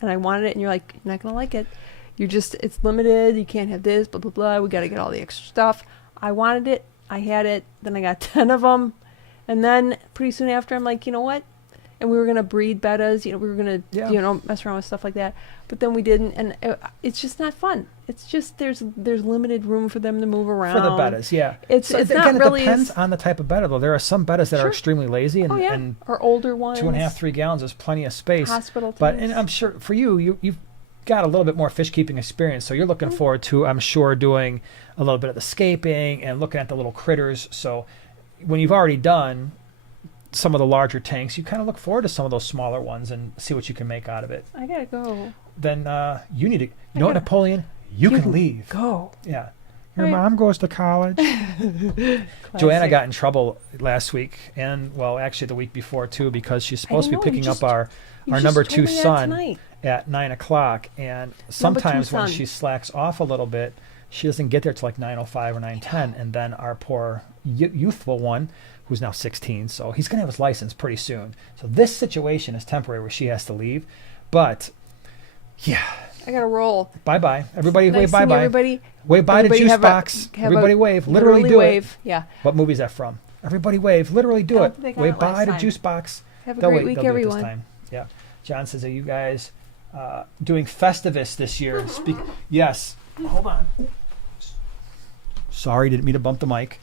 And I wanted it, and you're like, you're not going to like it. It's limited. You can't have this, blah, blah, blah. We got to get all the extra stuff. I wanted it. I had it. Then I got 10 of them. And then pretty soon after, I'm like, you know what? And we were going to breed bettas. We were going to, mess around with stuff like that. But then we didn't. And it's just not fun. It's just there's limited room for them to move around. For the bettas, yeah. It's again, not really it depends on the type of betta, though. There are some bettas that are extremely lazy, and or older ones. 2.5, 3 gallons is plenty of space. Hospital But tanks. and I'm sure for you've got a little bit more fish keeping experience, so you're looking forward to, I'm sure, doing a little bit of the scaping and looking at the little critters. So when you've already done some of the larger tanks, you kind of look forward to some of those smaller ones and see what you can make out of it. I gotta go. Then you need to, what, Napoleon? You can leave. Go. Yeah. Your mom goes to college. Joanna got in trouble last week, and well, actually the week before too, because she's supposed to be picking up our number 2 son at 9:00, and sometimes when she slacks off a little bit, she doesn't get there till like 9:05 or 9:10, and then our poor youthful one, who's now 16, so he's gonna have his license pretty soon. So this situation is temporary, where she has to leave, but yeah. I gotta roll. Bye-bye. Everybody Nice wave seeing bye-bye. everybody. Wave bye to Everybody Juice have a- Box. have Everybody a wave. Literally do wave. it. Yeah. What movie is that from? Everybody wave. Literally do I it. don't think they got Wave it last bye to time. Juice Box. Have a They'll great wait. week, They'll do it everyone. this time. Yeah. John says, are you guys doing Festivus this year? Yes. Hold on. Sorry, didn't mean to bump the mic.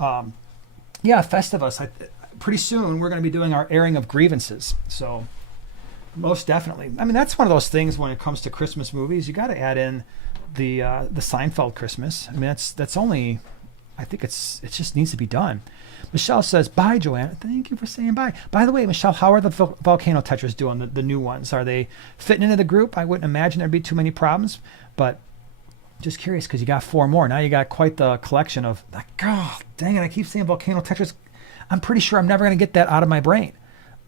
Yeah, Festivus. Pretty soon we're going to be doing our airing of grievances. So most definitely. I mean, that's one of those things when it comes to Christmas movies. You got to add in the Seinfeld Christmas. I mean, that's only, I think it just needs to be done. Michelle says, bye, Joanna. Thank you for saying bye. By the way, Michelle, how are the volcano tetras doing, the new ones? Are they fitting into the group? I wouldn't imagine there'd be too many problems, but just curious because you got 4 more. Now you got quite the collection of, like, oh, dang it, I keep saying volcano tetras. I'm pretty sure I'm never going to get that out of my brain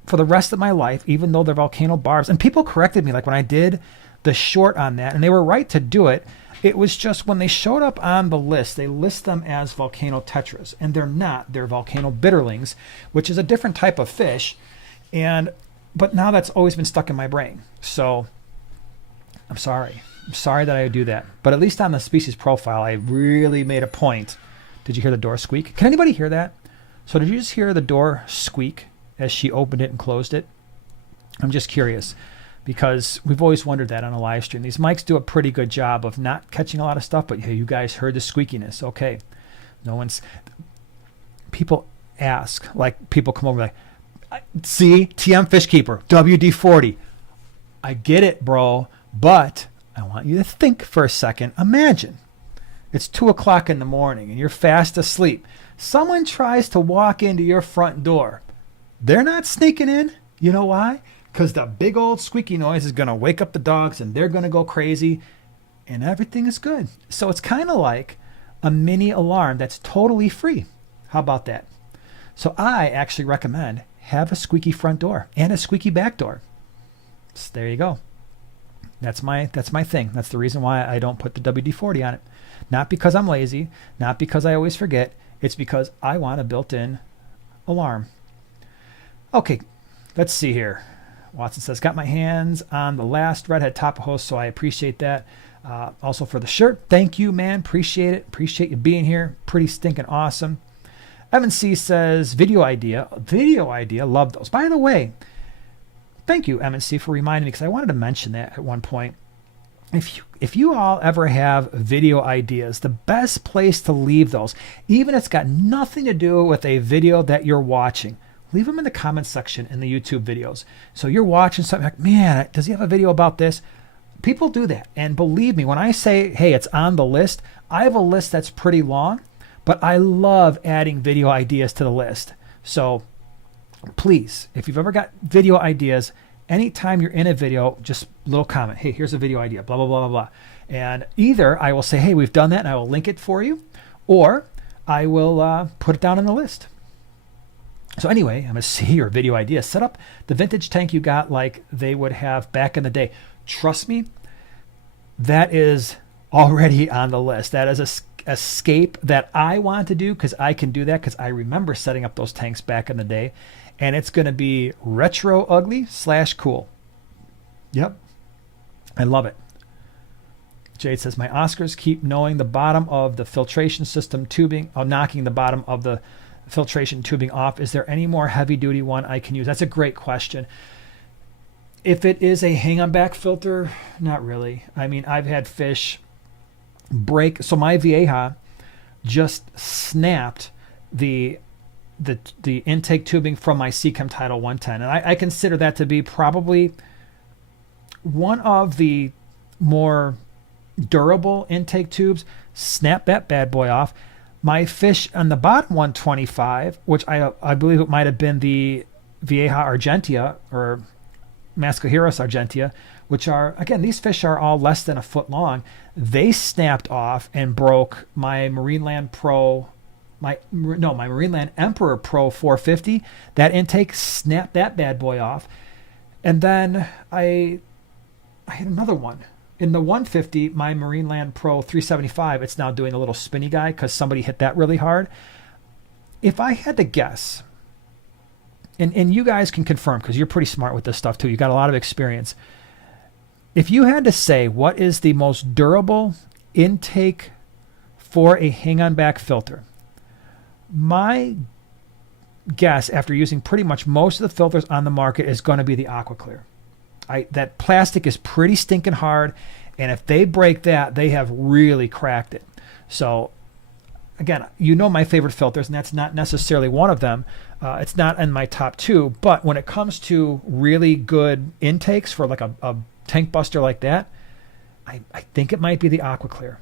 for the rest of my life, even though they're volcano barbs. And people corrected me, like when I did the short on that, and they were right to do it. It was just when they showed up on the list, they list them as volcano tetras, and they're not. They're volcano bitterlings, which is a different type of fish. But now that's always been stuck in my brain. So I'm sorry. I'm sorry that I would do that. But at least on the species profile, I really made a point. Did you hear the door squeak? Can anybody hear that? So did you just hear the door squeak as she opened it and closed it? I'm just curious, because we've always wondered that on a live stream. These mics do a pretty good job of not catching a lot of stuff, but hey, you guys heard the squeakiness. Okay. People ask, like people come over like, see, TM Fish Keeper, WD-40. I get it, bro, but I want you to think for a second. Imagine it's 2:00 in the morning and you're fast asleep. Someone tries to walk into your front door. They're not sneaking in. You know why? Because the big old squeaky noise is going to wake up the dogs and they're going to go crazy and everything is good. So it's kind of like a mini alarm that's totally free. How about that? So I actually recommend have a squeaky front door and a squeaky back door. So there you go. That's my thing. That's the reason why I don't put the WD-40 on it. Not because I'm lazy, not because I always forget. It's because I want a built-in alarm. Okay, let's see here. Watson says, got my hands on the last Redhead Tapajos, so I appreciate that. Also for the shirt, thank you, man. Appreciate it. Appreciate you being here. Pretty stinking awesome. Evan C says, video idea. Love those. By the way, thank you, Evan C, for reminding me, because I wanted to mention that at one point. If you all ever have video ideas, the best place to leave those, even if it's got nothing to do with a video that you're watching, leave them in the comments section in the YouTube videos. So you're watching something like, man, does he have a video about this? People do that. And believe me, when I say, hey, it's on the list, I have a list that's pretty long. But I love adding video ideas to the list. So please, if you've ever got video ideas, anytime you're in a video, just little comment. Hey, here's a video idea, blah, blah, blah, blah, blah. And either I will say, hey, we've done that, and I will link it for you, or I will put it down on the list. So anyway, I'm going to see your video idea. Set up the vintage tank you got like they would have back in the day. Trust me, that is already on the list. That is a scape that I want to do because I can do that because I remember setting up those tanks back in the day. And it's going to be retro ugly / cool. Yep. I love it. Jade says, my Oscars keep knowing the bottom of the filtration system tubing, knocking the bottom of the filtration tubing off. Is there any more heavy duty one I can use? That's a great question. If it is a hang on back filter, not really. I mean, I've had fish break. So my Vieja just snapped the intake tubing from my Seachem Title 110. And I consider that to be probably one of the more durable intake tubes. Snap that bad boy off. My fish on the bottom 125, which I believe it might have been the Vieja Argentia or Mascajeros Argentia, which are, again, these fish are all less than a foot long. They snapped off and broke my Marineland Pro, my Marineland Emperor Pro 450. That intake snapped that bad boy off. And then I had another one. In the 150, my Marineland Pro 375, it's now doing a little spinny guy because somebody hit that really hard. If I had to guess, and you guys can confirm because you're pretty smart with this stuff too. You got a lot of experience. If you had to say what is the most durable intake for a hang-on back filter, my guess after using pretty much most of the filters on the market is going to be the AquaClear. That plastic is pretty stinking hard, and if they break that, they have really cracked it. So again, you know my favorite filters, and that's not necessarily one of them. It's not in my top 2, but when it comes to really good intakes for like a tank buster like that, I think it might be the AquaClear.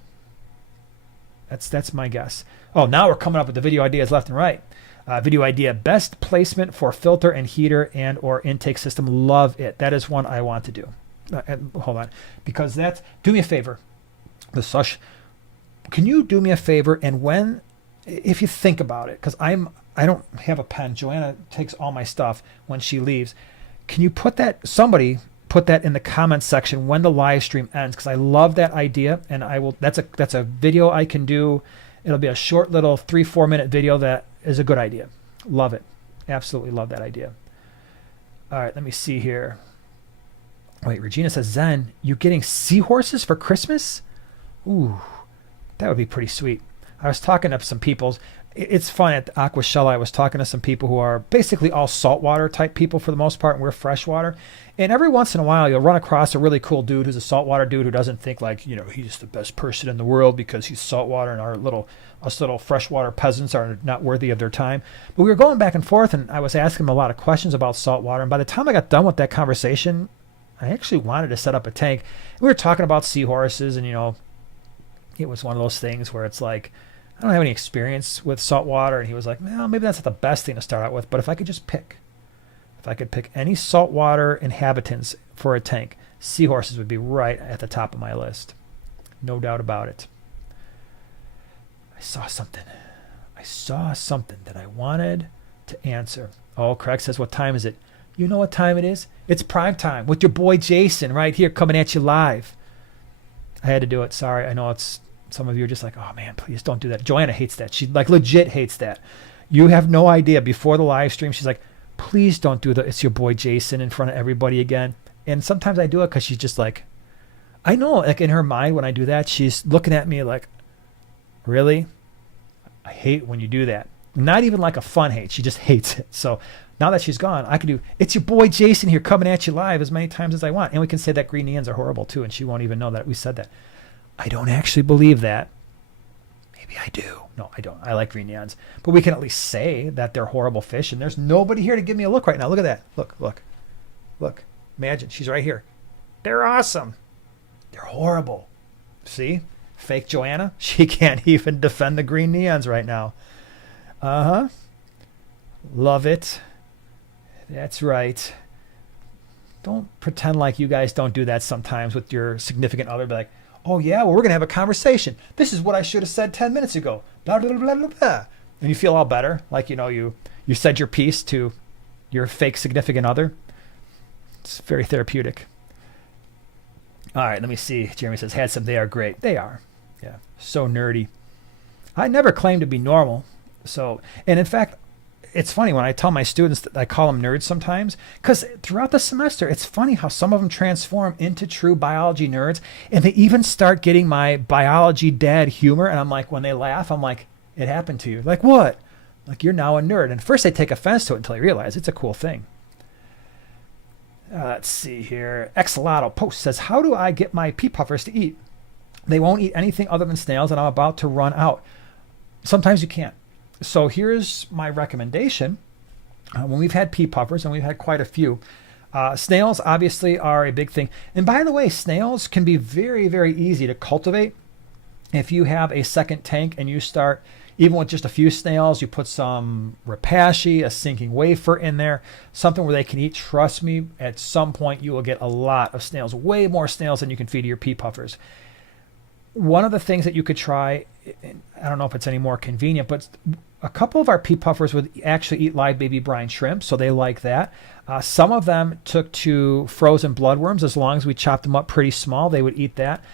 That's my guess. Oh, now we're coming up with the video ideas left and right. Video idea, best placement for filter and heater and or intake system. Love it. That is one I want to do. Hold on. Because do me a favor. The Sush, can you do me a favor? And if you think about it, because I don't have a pen. Joanna takes all my stuff when she leaves. Can you somebody put that in the comments section when the live stream ends? Because I love that idea, and that's a video I can do. It'll be a short little 3-4 minute video that is a good idea. Love it. Absolutely love that idea. All right, let me see here. Wait, Regina says, Zen, you getting seahorses for Christmas? Ooh, that would be pretty sweet. I was talking to some people. It's fun at the Aqua Shell. I was talking to some people who are basically all saltwater type people for the most part, and we're freshwater. And every once in a while, you'll run across a really cool dude who's a saltwater dude who doesn't think like, he's the best person in the world because he's saltwater and us little freshwater peasants are not worthy of their time. But we were going back and forth, and I was asking him a lot of questions about saltwater. And by the time I got done with that conversation, I actually wanted to set up a tank. We were talking about seahorses, and, it was one of those things where it's like, I don't have any experience with saltwater. And he was like, well, maybe that's not the best thing to start out with. But if I could pick any saltwater inhabitants for a tank, seahorses would be right at the top of my list. No doubt about it. I saw something that I wanted to answer. Oh, Craig says, what time is it? You know what time it is? It's prime time with your boy Jason right here coming at you live. I had to do it. Sorry. I know some of you are just like, oh man, please don't do that. Joanna hates that. She legit hates that. You have no idea. Before the live stream, she's like, please don't do it's your boy Jason in front of everybody again. And sometimes I do it because she's just like, I know, like in her mind when I do that, she's looking at me like, really? I hate when you do that. Not even like a fun hate. She just hates it. So now that she's gone, I can do, it's your boy Jason here coming at you live as many times as I want. And we can say that green neons are horrible too, and she won't even know that we said that. I don't actually believe that. Maybe I do. No, I don't. I like green neons. But we can at least say that they're horrible fish, and there's nobody here to give me a look right now. Look at that. Look. Imagine. She's right here. They're awesome. They're horrible. See? Fake Joanna, she can't even defend the green neons right now. Love it. That's right. Don't pretend like you guys don't do that sometimes with your significant other. Be like, oh yeah, well, we're going to have a conversation. This is what I should have said 10 minutes ago. Blah, blah, blah, blah, blah. And you feel all better. Like, you said your piece to your fake significant other. It's very therapeutic. All right, let me see. Jeremy says, had some. They are great. They are. Yeah. So nerdy. I never claimed to be normal. So, and in fact, it's funny when I tell my students that I call them nerds sometimes, because throughout the semester, it's funny how some of them transform into true biology nerds, and they even start getting my biology dad humor. And I'm like, when they laugh, I'm like, it happened to you. Like, what? Like, you're now a nerd. And first they take offense to it until they realize it's a cool thing. Let's see here. Exolato Post says, how do I get my pea puffers to eat? They won't eat anything other than snails, and I'm about to run out. Sometimes you can't. So here's my recommendation. When we've had pea puffers, and we've had quite a few, snails obviously are a big thing. And by the way, snails can be very, very easy to cultivate. If you have a second tank and you start, even with just a few snails, you put some Repashy, a sinking wafer in there, something where they can eat. Trust me, at some point you will get a lot of snails, way more snails than you can feed to your pea puffers. One of the things that you could try, I don't know if it's any more convenient, but a couple of our pea puffers would actually eat live baby brine shrimp, so they like that. Some of them took to frozen bloodworms. As long as we chopped them up pretty small, they would eat that.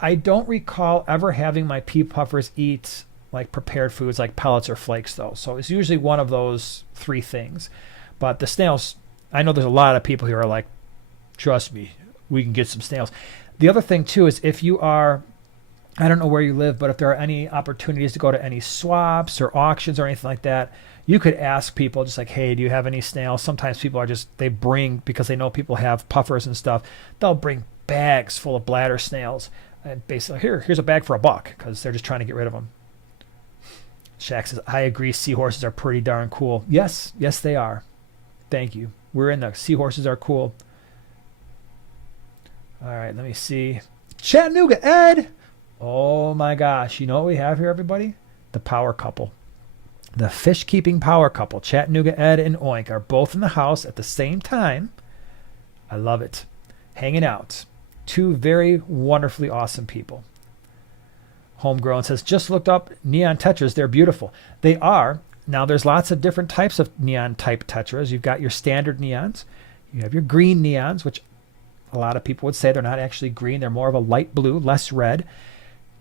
I don't recall ever having my pea puffers eat like prepared foods like pellets or flakes, though. So it's usually one of those three things. But the snails, I know there's a lot of people who are like, trust me, we can get some snails. The other thing, too, is if you are, I don't know where you live, but if there are any opportunities to go to any swaps or auctions or anything like that, you could ask people just like, hey, do you have any snails? Sometimes people are just, they bring, because they know people have puffers and stuff, they'll bring bags full of bladder snails. And basically, here's a bag for $1 because they're just trying to get rid of them. Shaq says, I agree, seahorses are pretty darn cool. Yes, they are. Thank you. We're in the seahorses are cool. All right, let me see. Chattanooga, Ed. Oh my gosh. You know what we have here, everybody? The power couple. The fish keeping power couple. Chattanooga, Ed, and Oink are both in the house at the same time. I love it. Hanging out. Two very wonderfully awesome people. Homegrown says, just looked up neon tetras. They're beautiful. They are. Now, there's lots of different types of neon type tetras. You've got your standard neons. You have your green neons, which a lot of people would say they're not actually green. They're more of a light blue, less red.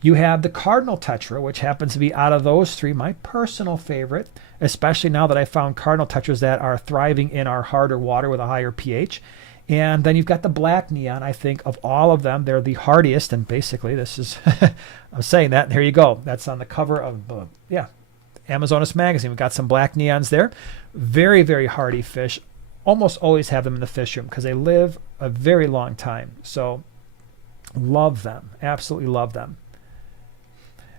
You have the cardinal tetra, which happens to be out of those three my personal favorite, especially now that I found cardinal tetras that are thriving in our harder water with a higher pH. And then you've got the black neon. I think of all of them, they're the hardiest. And basically, this is, I'm saying that. There you go. That's on the cover of, Amazonas magazine. We've got some black neons there. Very, very hardy fish. Almost always have them in the fish room because they live a very long time. So love them. Absolutely love them.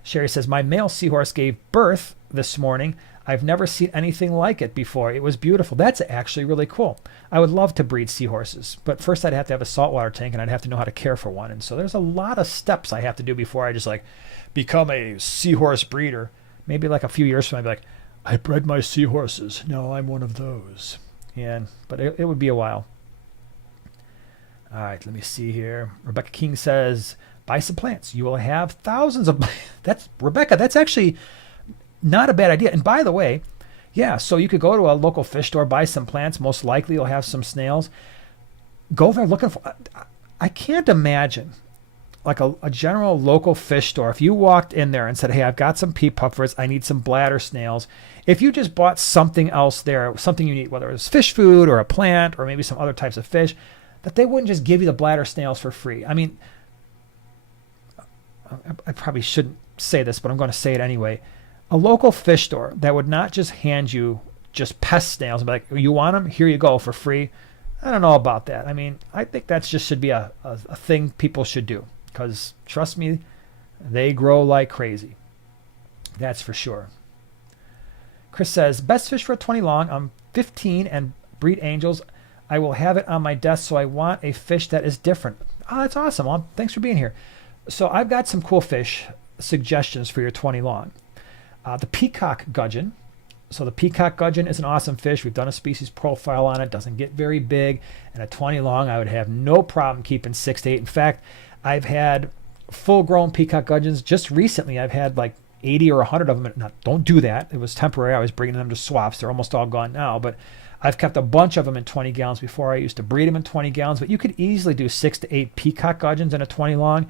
Sherry says, my male seahorse gave birth this morning. I've never seen anything like it before. It was beautiful. That's actually really cool. I would love to breed seahorses, but first I'd have to have a saltwater tank and I'd have to know how to care for one. And so there's a lot of steps I have to do before I just like become a seahorse breeder. Maybe like a few years from now, I'd be like, I bred my seahorses. No, I'm one of those. But it would be a while. All right, let me see here. Rebecca King says, buy some plants. You will have thousands of, that's Rebecca, that's actually not a bad idea. And by the way, yeah, so you could go to a local fish store, buy some plants. Most likely you'll have some snails. Go there looking for, I can't imagine like a general local fish store. If you walked in there and said, hey, I've got some pea puffers, I need some bladder snails. If you just bought something else there, something you need, whether it's fish food or a plant or maybe some other types of fish, that they wouldn't just give you the bladder snails for free. I mean, I probably shouldn't say this, but I'm going to say it anyway. A local fish store that would not just hand you just pest snails and be like, you want them? Here you go for free. I don't know about that. I mean, I think that just should be a thing people should do because trust me, they grow like crazy. That's for sure. Chris says, best fish for a 20 long. I'm 15 and breed angels. I will have it on my desk, so I want a fish that is different. Oh, that's awesome. Well, thanks for being here. So I've got some cool fish suggestions for your 20 long. The Peacock Gudgeon. So the Peacock Gudgeon is an awesome fish. We've done a species profile on it. Doesn't get very big. And a 20 long, I would have no problem keeping 6 to 8. In fact, I've had full-grown Peacock Gudgeons. Just recently, I've had like 80 or 100 of them. Now, don't do that. It was temporary. I was bringing them to swaps. They're almost all gone now. But I've kept a bunch of them in 20 gallons before. I used to breed them in 20 gallons. But you could easily do 6 to 8 Peacock Gudgeons in a 20 long.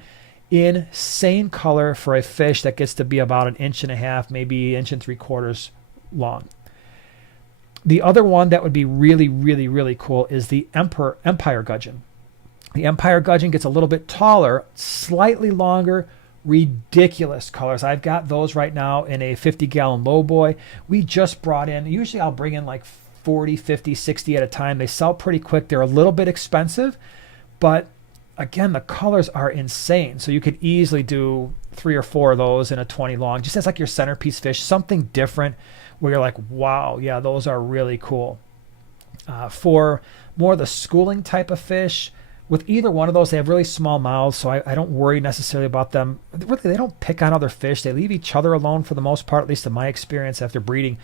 Insane color for a fish that gets to be about 1.5 inches, maybe 1.75 inches long. The other one that would be really, really, really cool is the Empire Gudgeon. The Empire Gudgeon gets a little bit taller, slightly longer, ridiculous colors. I've got those right now in a 50-gallon lowboy. We just brought in, usually I'll bring in like 40, 50, 60 at a time. They sell pretty quick. They're a little bit expensive, but again, the colors are insane. So you could easily do 3 or 4 of those in a 20 long, just as like your centerpiece fish, something different where you're like, wow, yeah, those are really cool. For more of the schooling type of fish, with either one of those, they have really small mouths, so I don't worry necessarily about them. Really, they don't pick on other fish. They leave each other alone for the most part, at least in my experience, after breeding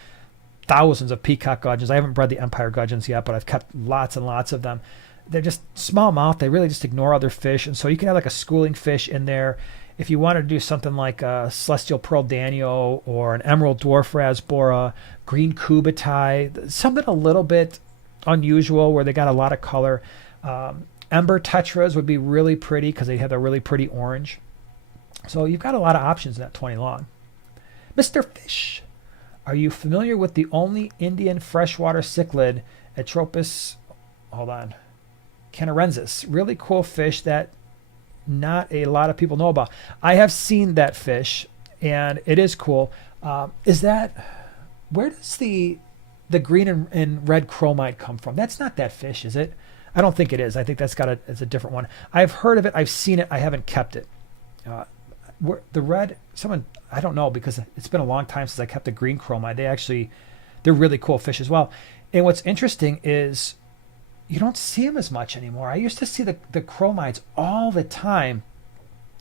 thousands of Peacock Gudgeons. I haven't bred the Empire Gudgeons yet, but I've kept lots and lots of them. They're just small mouth. They really just ignore other fish. And so you can have like a schooling fish in there. If you wanted to do something like a Celestial Pearl Danio or an Emerald Dwarf Rasbora, Green Kubatai, something a little bit unusual where they got a lot of color. Ember Tetras would be really pretty because they have a really pretty orange. So you've got a lot of options in that 20 long. Mr. Fish, are you familiar with the only Indian freshwater cichlid, Atropus, canarensis? Really cool fish that not a lot of people know about. I have seen that fish, and it is cool. Where does the green and red chromite come from? That's not that fish, is it? I don't think it is. I think it's a different one. I've heard of it. I've seen it. I haven't kept it. The red, I don't know, because it's been a long time since I kept the green chromite. They're really cool fish as well. And what's interesting is you don't see them as much anymore. I used to see the chromites all the time,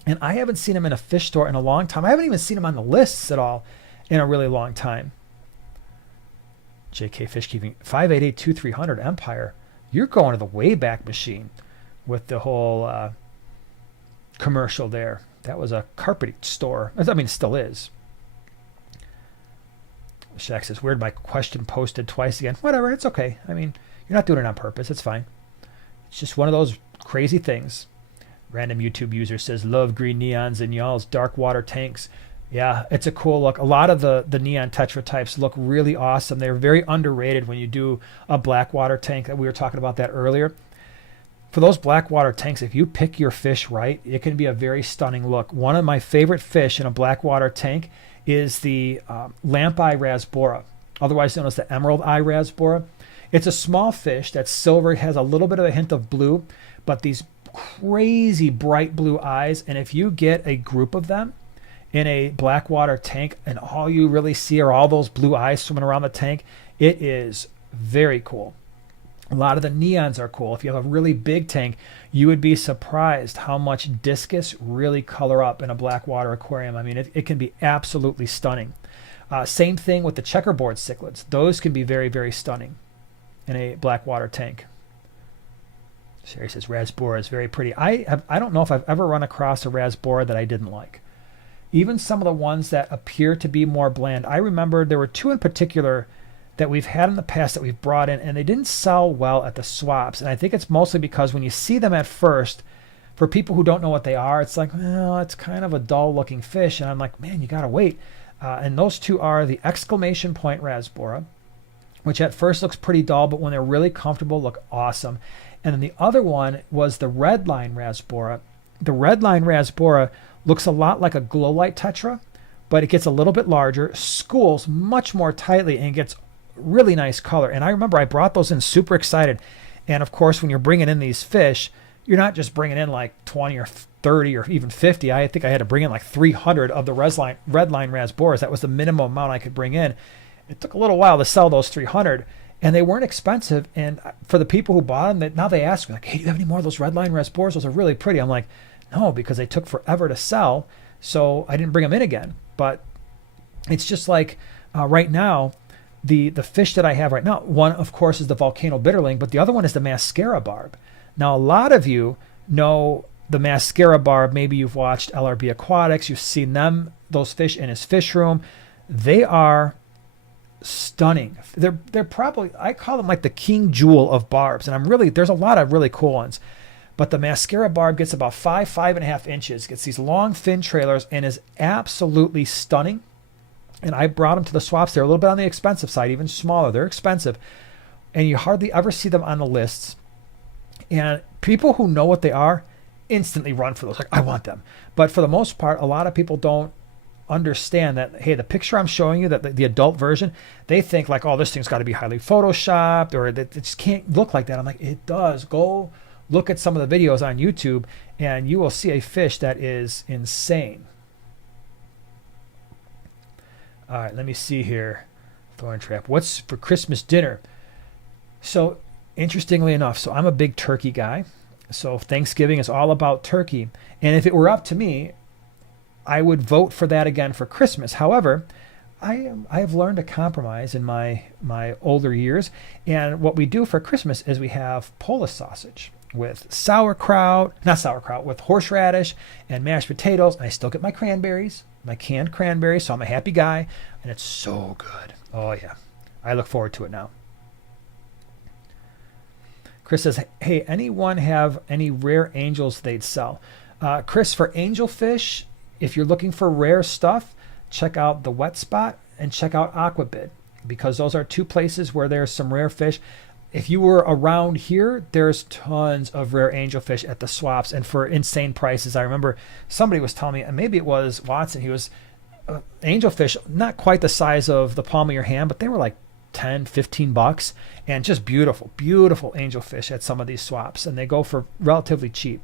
and I haven't seen them in a fish store in a long time. I haven't even seen them on the lists at all in a really long time. JK Fish Keeping, 588-2300 Empire. You're going to the Wayback Machine with the whole commercial there. That was a carpet store. I mean, it still is. Shaq says, weird, my question posted twice again. Whatever, it's okay. I mean, you're not doing it on purpose. It's fine. It's just one of those crazy things. Random YouTube user says, love green neons in y'all's dark water tanks. Yeah, it's a cool look. A lot of the neon tetra types look really awesome. They're very underrated when you do a Blackwater tank. We were talking about that earlier. For those Blackwater tanks, if you pick your fish right, it can be a very stunning look. One of my favorite fish in a Blackwater tank is the lamp eye rasbora, otherwise known as the emerald eye rasbora. It's a small fish that's silver, has a little bit of a hint of blue, but these crazy bright blue eyes. And if you get a group of them in a Blackwater tank and all you really see are all those blue eyes swimming around the tank, it is very cool. A lot of the neons are cool. If you have a really big tank, you would be surprised how much discus really color up in a Blackwater aquarium. I mean, it can be absolutely stunning. Same thing with the checkerboard cichlids. Those can be very, very stunning in a Blackwater tank. Sherry says, Rasbora is very pretty. I don't know if I've ever run across a Rasbora that I didn't like. Even some of the ones that appear to be more bland. I remember there were 2 in particular that we've had in the past that we've brought in, and they didn't sell well at the swaps. And I think it's mostly because when you see them at first, for people who don't know what they are, it's like, well, it's kind of a dull-looking fish. And I'm like, man, you got to wait. And those 2 are the exclamation point Rasbora, which at first looks pretty dull, but when they're really comfortable, look awesome. And then the other one was the red line Rasbora. The red line Rasbora looks a lot like a glow light tetra, but it gets a little bit larger, schools much more tightly, and gets really nice color. And I remember I brought those in super excited. And of course, when you're bringing in these fish, you're not just bringing in like 20 or 30 or even 50. I think I had to bring in like 300 of the red line Rasboras. That was the minimum amount I could bring in. It took a little while to sell those 300, and they weren't expensive. And for the people who bought them, now they ask me, like, hey, do you have any more of those red line Rasboras? Those are really pretty. I'm like, No, because they took forever to sell, so I didn't bring them in again. But it's just like right now, the fish that I have right now, one, of course, is the volcano bitterling, but the other one is the mascara barb. Now, a lot of you know the mascara barb. Maybe you've watched LRB Aquatics. You've seen those fish in his fish room. They are stunning. They're probably, I call them like the king jewel of barbs. And there's a lot of really cool ones. But the mascara barb gets about 5.5 inches, gets these long fin trailers, and is absolutely stunning. And I brought them to the swaps. They're a little bit on the expensive side, even smaller. They're expensive. And you hardly ever see them on the lists. And people who know what they are instantly run for those. Like, I want them. But for the most part, a lot of people don't understand that, hey, the picture I'm showing you, that the adult version, they think like, oh, this thing's got to be highly photoshopped, or that it just can't look like that. I'm like, it does. Go look at some of the videos on YouTube, and you will see a fish that is insane. All right, let me see here. Thorn trap. What's for Christmas dinner? So, interestingly enough, so I'm a big turkey guy. So Thanksgiving is all about turkey. And if it were up to me, I would vote for that again for Christmas. However, I have learned to compromise in my older years. And what we do for Christmas is we have Polish sausage with with horseradish and mashed potatoes. And I still get my cranberries, my canned cranberries. So I'm a happy guy. And it's so good. Oh, yeah. I look forward to it now. Chris says, hey, anyone have any rare angels they'd sell? Chris, for angelfish, if you're looking for rare stuff, check out the Wet Spot and check out Aquabid, because those are two places where there's some rare fish. If you were around here, there's tons of rare angelfish at the swaps and for insane prices. I remember somebody was telling me, and maybe it was Watson, he was angelfish, not quite the size of the palm of your hand, but they were like $10-15 and just beautiful angelfish at some of these swaps, and they go for relatively cheap.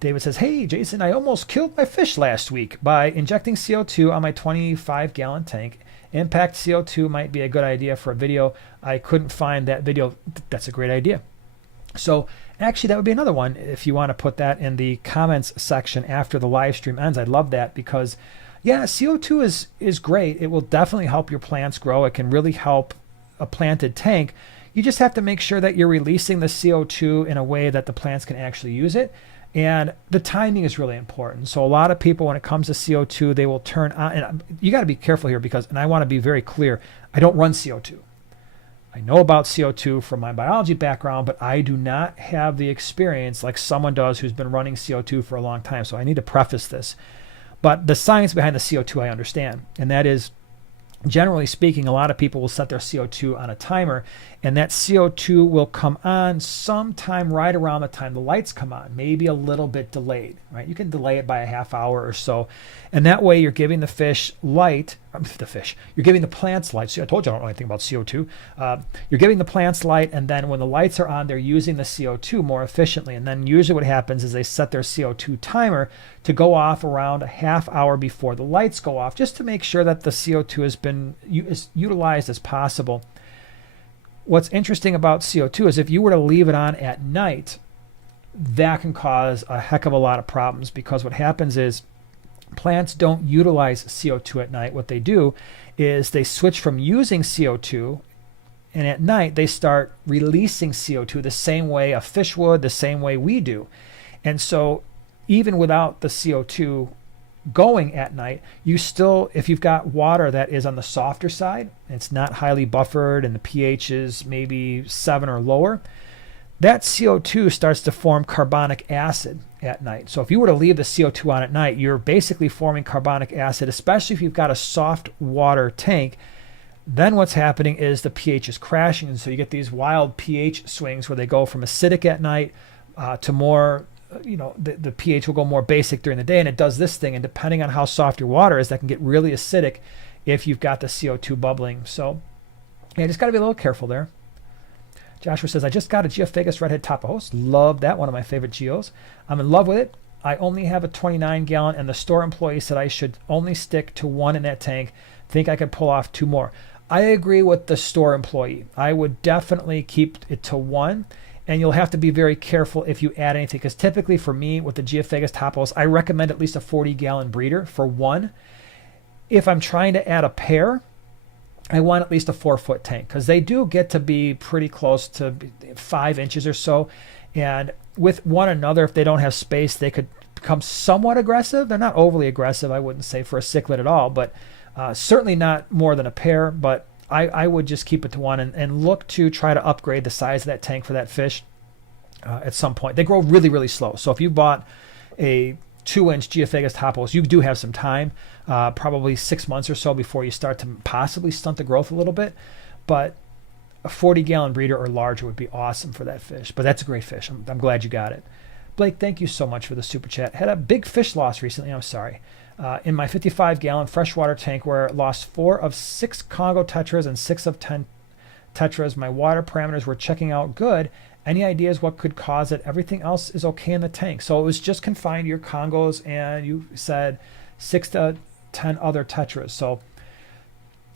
David says, hey Jason, I almost killed my fish last week by injecting CO2 on my 25-gallon tank. Impact CO2 might be a good idea for a video. I couldn't find that video. That's a great idea. So actually that would be another one if you want to put that in the comments section after the live stream ends. I'd love that, because yeah, CO2 is great. It will definitely help your plants grow. It can really help a planted tank. You just have to make sure that you're releasing the CO2 in a way that the plants can actually use it. And the timing is really important. So a lot of people, when it comes to CO2, they will turn on. And you got to be careful here, because, and I want to be very clear, I don't run CO2. I know about CO2 from my biology background, but I do not have the experience like someone does who's been running CO2 for a long time. So I need to preface this. But the science behind the CO2 I understand, and that is, generally speaking, a lot of people will set their CO2 on a timer, and that CO2 will come on sometime right around the time the lights come on, maybe a little bit delayed, right? You can delay it by a half hour or so, and that way you're giving the fish light, you're giving the plants light. See, I told you I don't know anything about CO2. You're giving the plants light, and then when the lights are on, they're using the CO2 more efficiently. And then usually what happens is they set their CO2 timer to go off around a half hour before the lights go off, just to make sure that the CO2 has been as utilized as possible. What's interesting about CO2 is if you were to leave it on at night, that can cause a heck of a lot of problems, because what happens is plants don't utilize CO2 at night. What they do is they switch from using CO2, and at night they start releasing CO2 the same way a fish would, the same way we do. And so even without the CO2 going at night, you still, if you've got water that is on the softer side, it's not highly buffered and the pH is maybe 7 or lower, that CO2 starts to form carbonic acid at night. So if you were to leave the CO2 on at night, you're basically forming carbonic acid, especially if you've got a soft water tank. Then what's happening is the pH is crashing, and so you get these wild pH swings where they go from acidic at night to more, the pH will go more basic during the day, and it does this thing. And depending on how soft your water is, that can get really acidic if you've got the CO2 bubbling. So yeah, just got to be a little careful there. Joshua says, I just got a Geophagus redhead Tapajos. Love that, one of my favorite geos. I'm in love with it. I only have a 29-gallon, and the store employee said I should only stick to one in that tank. Think I could pull off 2 more. I agree with the store employee. I would definitely keep it to 1. And you'll have to be very careful if you add anything, because typically for me with the Geophagus topos, I recommend at least a 40-gallon breeder for one. If I'm trying to add a pair, I want at least a 4-foot tank, because they do get to be pretty close to 5 inches or so. And with one another, if they don't have space, they could become somewhat aggressive. They're not overly aggressive, I wouldn't say, for a cichlid at all, but certainly not more than a pair. But I would just keep it to one and look to try to upgrade the size of that tank for that fish at some point. They grow really, really slow. So if you bought a 2-inch Geophagus topos, you do have some time, probably 6 months or so before you start to possibly stunt the growth a little bit. But a 40-gallon breeder or larger would be awesome for that fish. But that's a great fish. I'm glad you got it. Blake, thank you so much for the super chat. Had a big fish loss recently. I'm sorry. In my 55-gallon freshwater tank, where I lost 4 of 6 Congo tetras and 6 of 10 tetras. My water parameters were checking out good. Any ideas what could cause it? Everything else is okay in the tank. So it was just confined to your Congos, and you said 6 to 10 other tetras. So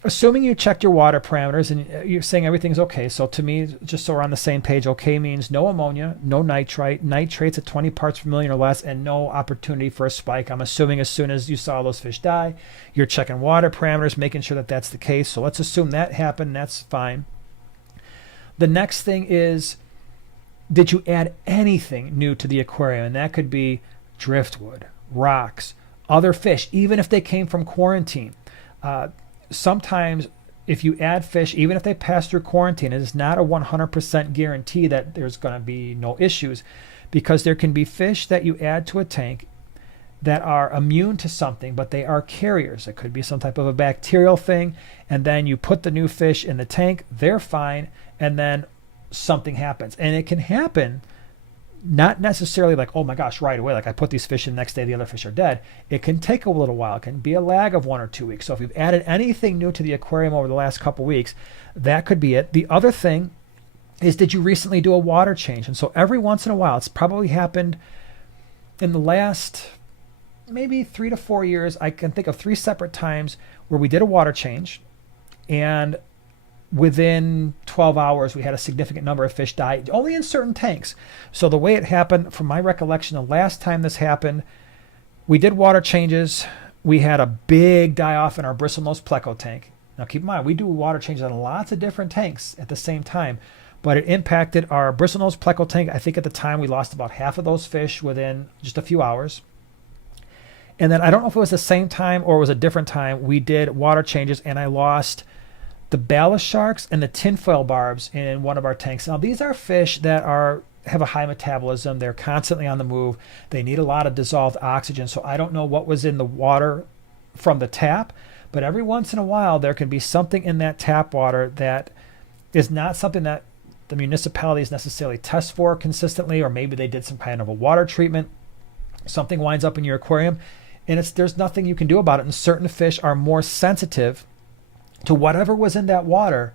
assuming you checked your water parameters and you're saying everything's okay. So to me, just so we're on the same page, okay means no ammonia, no nitrite, nitrates at 20 parts per million or less, and no opportunity for a spike. I'm assuming as soon as you saw those fish die, you're checking water parameters, making sure that that's the case. So let's assume that happened. That's fine. The next thing is, did you add anything new to the aquarium? And that could be driftwood, rocks, other fish, even if they came from quarantine. Sometimes if you add fish, even if they pass through quarantine, it is not a 100% guarantee that there's going to be no issues, because there can be fish that you add to a tank that are immune to something, but they are carriers. It could be some type of a bacterial thing, and then you put the new fish in the tank, they're fine, and then something happens. And it can happen not necessarily like, oh my gosh, right away, like I put these fish in, the next day the other fish are dead. It can take a little while. It can be a lag of 1 or 2 weeks. So if you've added anything new to the aquarium over the last couple weeks, that could be it. The other thing is, did you recently do a water change? And so every once in a while, it's probably happened in the last maybe 3 to 4 years. I can think of 3 separate times where we did a water change, and within 12 hours, we had a significant number of fish die, only in certain tanks. So the way it happened, from my recollection, the last time this happened, we did water changes. We had a big die-off in our bristlenose pleco tank. Now keep in mind, we do water changes on lots of different tanks at the same time, but it impacted our bristlenose pleco tank. I think at the time we lost about half of those fish within just a few hours. And then I don't know if it was the same time or it was a different time, we did water changes, and I lost the ballast sharks and the tinfoil barbs in one of our tanks. Now these are fish that have a high metabolism. They're constantly on the move. They need a lot of dissolved oxygen. So I don't know what was in the water from the tap, but every once in a while there can be something in that tap water that is not something that the municipalities necessarily test for consistently, or maybe they did some kind of a water treatment. Something winds up in your aquarium, and there's nothing you can do about it. And certain fish are more sensitive to whatever was in that water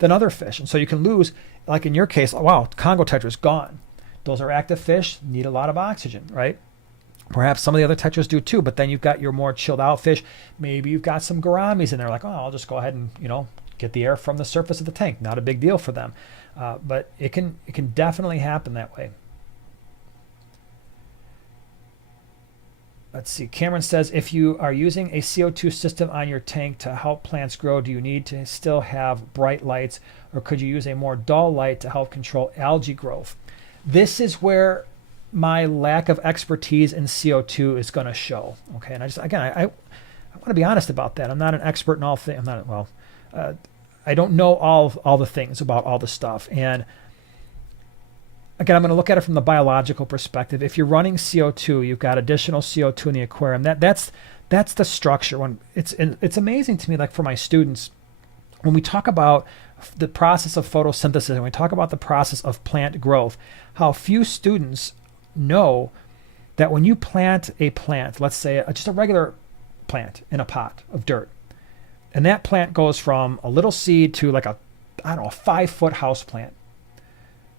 than other fish. And so you can lose, like in your case, wow, Congo tetras gone. Those are active fish, need a lot of oxygen, right? Perhaps some of the other tetras do too, but then you've got your more chilled out fish. Maybe you've got some gouramis in there, like, oh, I'll just go ahead and, get the air from the surface of the tank. Not a big deal for them. But it can definitely happen that way. Let's see. Cameron says, if you are using a CO2 system on your tank to help plants grow, do you need to still have bright lights, or could you use a more dull light to help control algae growth? This is where my lack of expertise in CO2 is going to show. Okay, and I want to be honest about that. I'm not an expert in all things. I don't know all the things about all the stuff. And again, I'm going to look at it from the biological perspective. If you're running CO2, you've got additional CO2 in the aquarium. That's the structure. When it's amazing to me, like for my students, when we talk about the process of photosynthesis and we talk about the process of plant growth, how few students know that when you plant a plant, let's say just a regular plant in a pot of dirt, and that plant goes from a little seed to like a 5-foot house plant.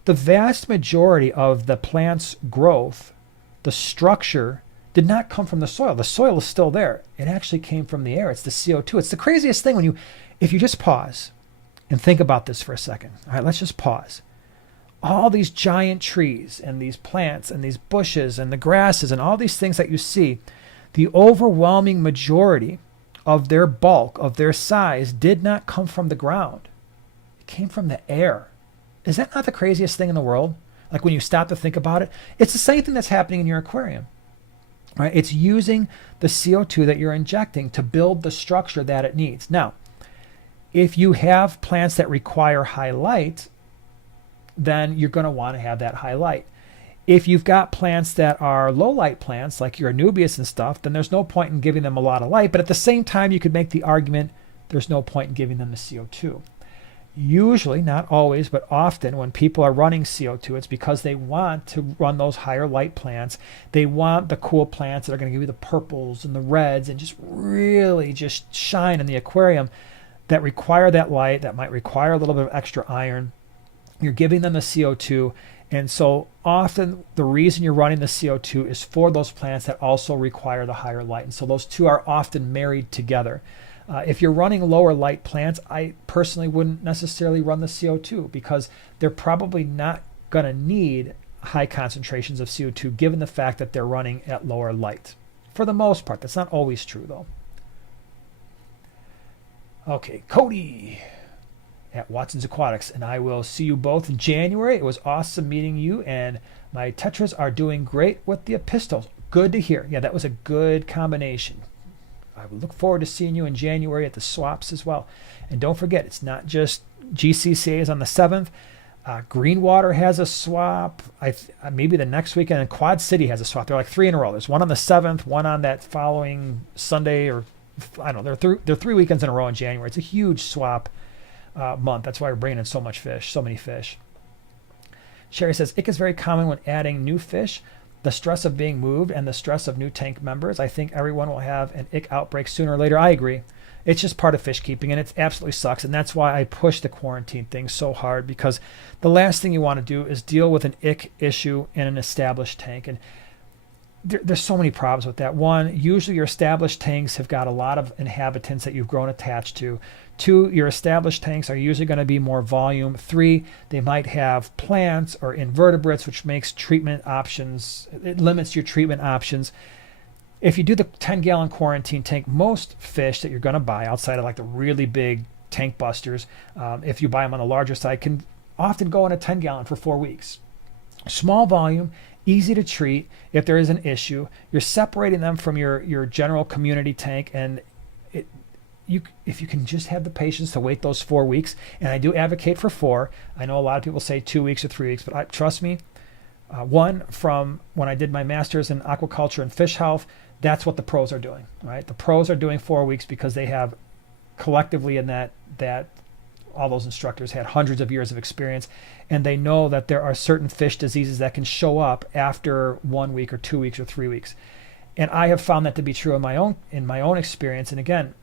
The vast majority of the plant's growth, the structure, did not come from the soil. The soil is still there. It actually came from the air. It's the CO2. It's the craziest thing if you just pause and think about this for a second. All right, let's just pause. all these giant trees and these plants and these bushes and the grasses and all these things that you see, the overwhelming majority of their bulk, of their size, did not come from the ground. It came from the air. Is that not the craziest thing in the world? Like when you stop to think about it, it's the same thing that's happening in your aquarium, right? It's using the CO2 that you're injecting to build the structure that it needs. Now, if you have plants that require high light, then you're going to want to have that high light. If you've got plants that are low light plants, like your anubias and stuff, then there's no point in giving them a lot of light. But at the same time, you could make the argument there's no point in giving them the CO2. Usually, not always, but often when people are running CO2, it's because they want to run those higher light plants. They want the cool plants that are going to give you the purples and the reds and just really just shine in the aquarium that require that light, that might require a little bit of extra iron. You're giving them the CO2. And so often the reason you're running the CO2 is for those plants that also require the higher light. And so those two are often married together. If you're running lower light plants, I personally wouldn't necessarily run the CO2 because they're probably not going to need high concentrations of CO2 given the fact that they're running at lower light. For the most part, that's not always true though. Okay, Cody at Watson's Aquatics, and I will see you both in January. It was awesome meeting you, and my Tetras are doing great with the epistles. Good to hear. Yeah, that was a good combination. I will look forward to seeing you in January at the swaps as well. And don't forget, it's not just GCCA is on the 7th. Greenwater has a swap. Maybe the next weekend, and Quad City has a swap. They're like 3 in a row. There's one on the 7th, one on that following Sunday, or I don't know. They're 3 weekends in a row in January. It's a huge swap month. That's why we're bringing in so much fish, so many fish. Sherry says, ick is very common when adding new fish. The stress of being moved and the stress of new tank members. I think everyone will have an ick outbreak sooner or later. I agree. It's just part of fish keeping, and it absolutely sucks. And that's why I push the quarantine thing so hard, because the last thing you want to do is deal with an ick issue in an established tank. And there's so many problems with that. One, usually your established tanks have got a lot of inhabitants that you've grown attached to. 2, your established tanks are usually going to be more volume. 3, they might have plants or invertebrates, which makes treatment options, it limits your treatment options. If you do the 10-gallon quarantine tank, most fish that you're going to buy outside of like the really big tank busters, if you buy them on the larger side, can often go in a 10-gallon for 4 weeks. Small volume, easy to treat. If there is an issue, you're separating them from your general community tank, and if you can just have the patience to wait those 4 weeks, and I do advocate for 4. I know a lot of people say 2 weeks or 3 weeks, but trust me, one, from when I did my master's in aquaculture and fish health, that's what the pros are doing, right? The pros are doing 4 weeks because they have collectively in that all those instructors had hundreds of years of experience, and they know that there are certain fish diseases that can show up after 1 week or 2 weeks or 3 weeks. And I have found that to be true in my own experience. And again,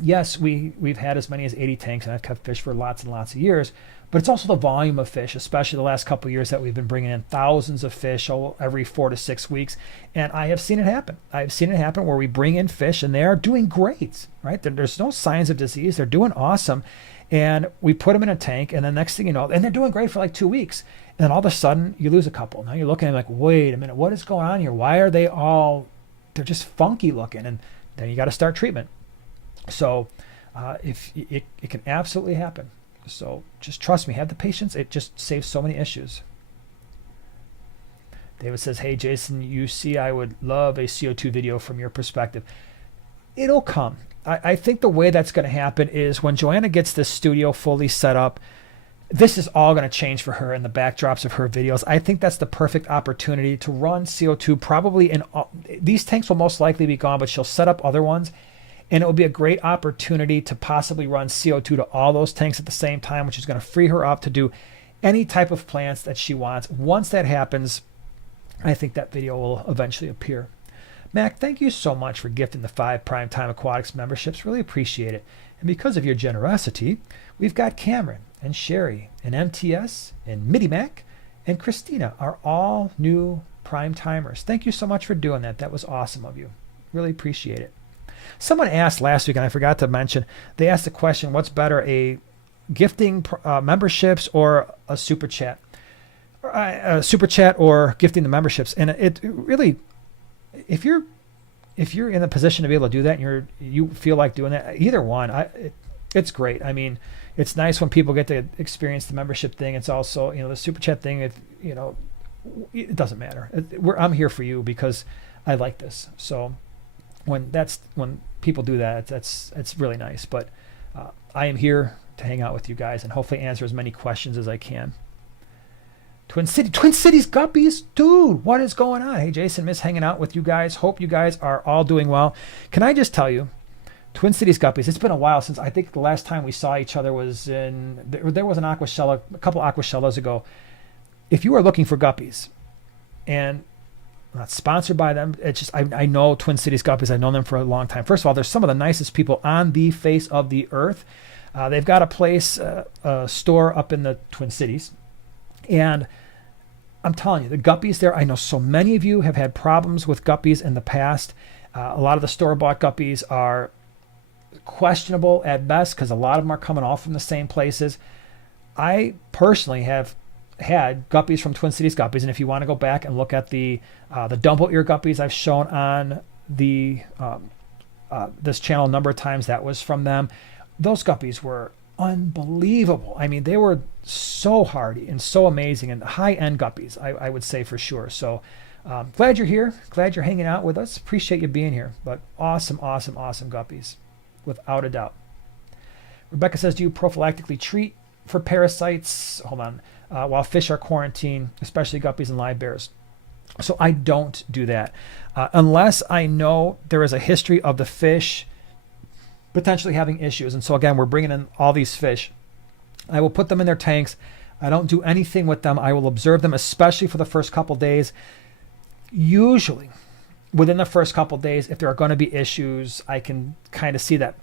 yes, we've had as many as 80 tanks, and I've kept fish for lots and lots of years, but it's also the volume of fish, especially the last couple of years that we've been bringing in thousands of fish every 4 to 6 weeks. And I have seen it happen. I've seen it happen where we bring in fish and they are doing great, right? There's no signs of disease. They're doing awesome. And we put them in a tank, and the next thing you know, and they're doing great for like 2 weeks. And then all of a sudden you lose a couple. Now you're looking at them like, wait a minute, what is going on here? Why are they're just funky looking? And then you got to start treatment. So if it can absolutely happen. So just trust me, have the patience. It just saves so many issues. David says, hey, Jason, you see, I would love a CO2 video from your perspective. It'll come. I think the way that's going to happen is when Joanna gets this studio fully set up, this is all going to change for her in the backdrops of her videos. I think that's the perfect opportunity to run CO2 probably in these tanks will most likely be gone, but she'll set up other ones. And it will be a great opportunity to possibly run CO2 to all those tanks at the same time, which is going to free her up to do any type of plants that she wants. Once that happens, I think that video will eventually appear. Mac, thank you so much for gifting the 5 Primetime Aquatics memberships. Really appreciate it. And because of your generosity, we've got Cameron and Sherry and MTS and Midi Mac and Christina are all new Prime Timers. Thank you so much for doing that. That was awesome of you. Really appreciate it. Someone asked last week, and I forgot to mention, they asked the question, what's better, a gifting memberships or a super chat? super chat or gifting the memberships. And it really, if you're in the position to be able to do that and you feel like doing that, either one, it's great. I mean, it's nice when people get to experience the membership thing. It's also, the super chat thing, it doesn't matter. I'm here for you because I like this. So when people do that, it's really nice. But I am here to hang out with you guys and hopefully answer as many questions as I can. Twin Cities guppies, dude, what is going on? Hey, Jason, miss hanging out with you guys. Hope you guys are all doing well. Can I just tell you, Twin Cities guppies, it's been a while since, I think the last time we saw each other was there was a couple Aquashellas ago. If you are looking for guppies, and I'm not sponsored by them, it's just, I know Twin Cities guppies. I've known them for a long time. First of all, they're some of the nicest people on the face of the earth. They've got a store up in the Twin Cities. And I'm telling you, the guppies there, I know so many of you have had problems with guppies in the past. A lot of the store-bought guppies are questionable at best because a lot of them are coming all from the same places. I personally have had guppies from Twin Cities Guppies, and if you want to go back and look at the dumble ear guppies I've shown on the this channel a number of times, that was from them. Those guppies were unbelievable. I mean, they were so hardy and so amazing, and high-end guppies, I would say for sure. So glad you're here. Glad you're hanging out with us. Appreciate you being here. But awesome guppies, without a doubt. Rebecca says, do you prophylactically treat for parasites? Hold on. While fish are quarantined, especially guppies and live bears. So I don't do that. Unless I know there is a history of the fish potentially having issues. And so again, we're bringing in all these fish. I will put them in their tanks. I don't do anything with them. I will observe them, especially for the first couple days. Usually within the first couple days, if there are going to be issues, I can kind of see that.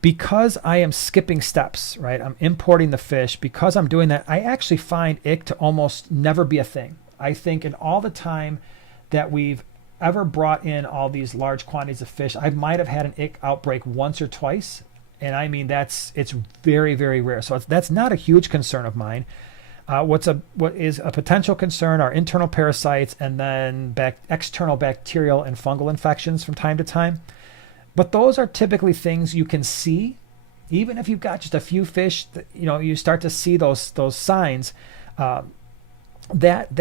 Because I am skipping steps, right? I'm importing the fish. Because I'm doing that, I actually find ick to almost never be a thing. I think in all the time that we've ever brought in all these large quantities of fish, I might have had an ick outbreak once or twice. And I mean, it's very, very rare. So that's not a huge concern of mine. What is a potential concern are internal parasites and then external bacterial and fungal infections from time to time. But those are typically things you can see, even if you've got just a few fish. You start to see those signs. That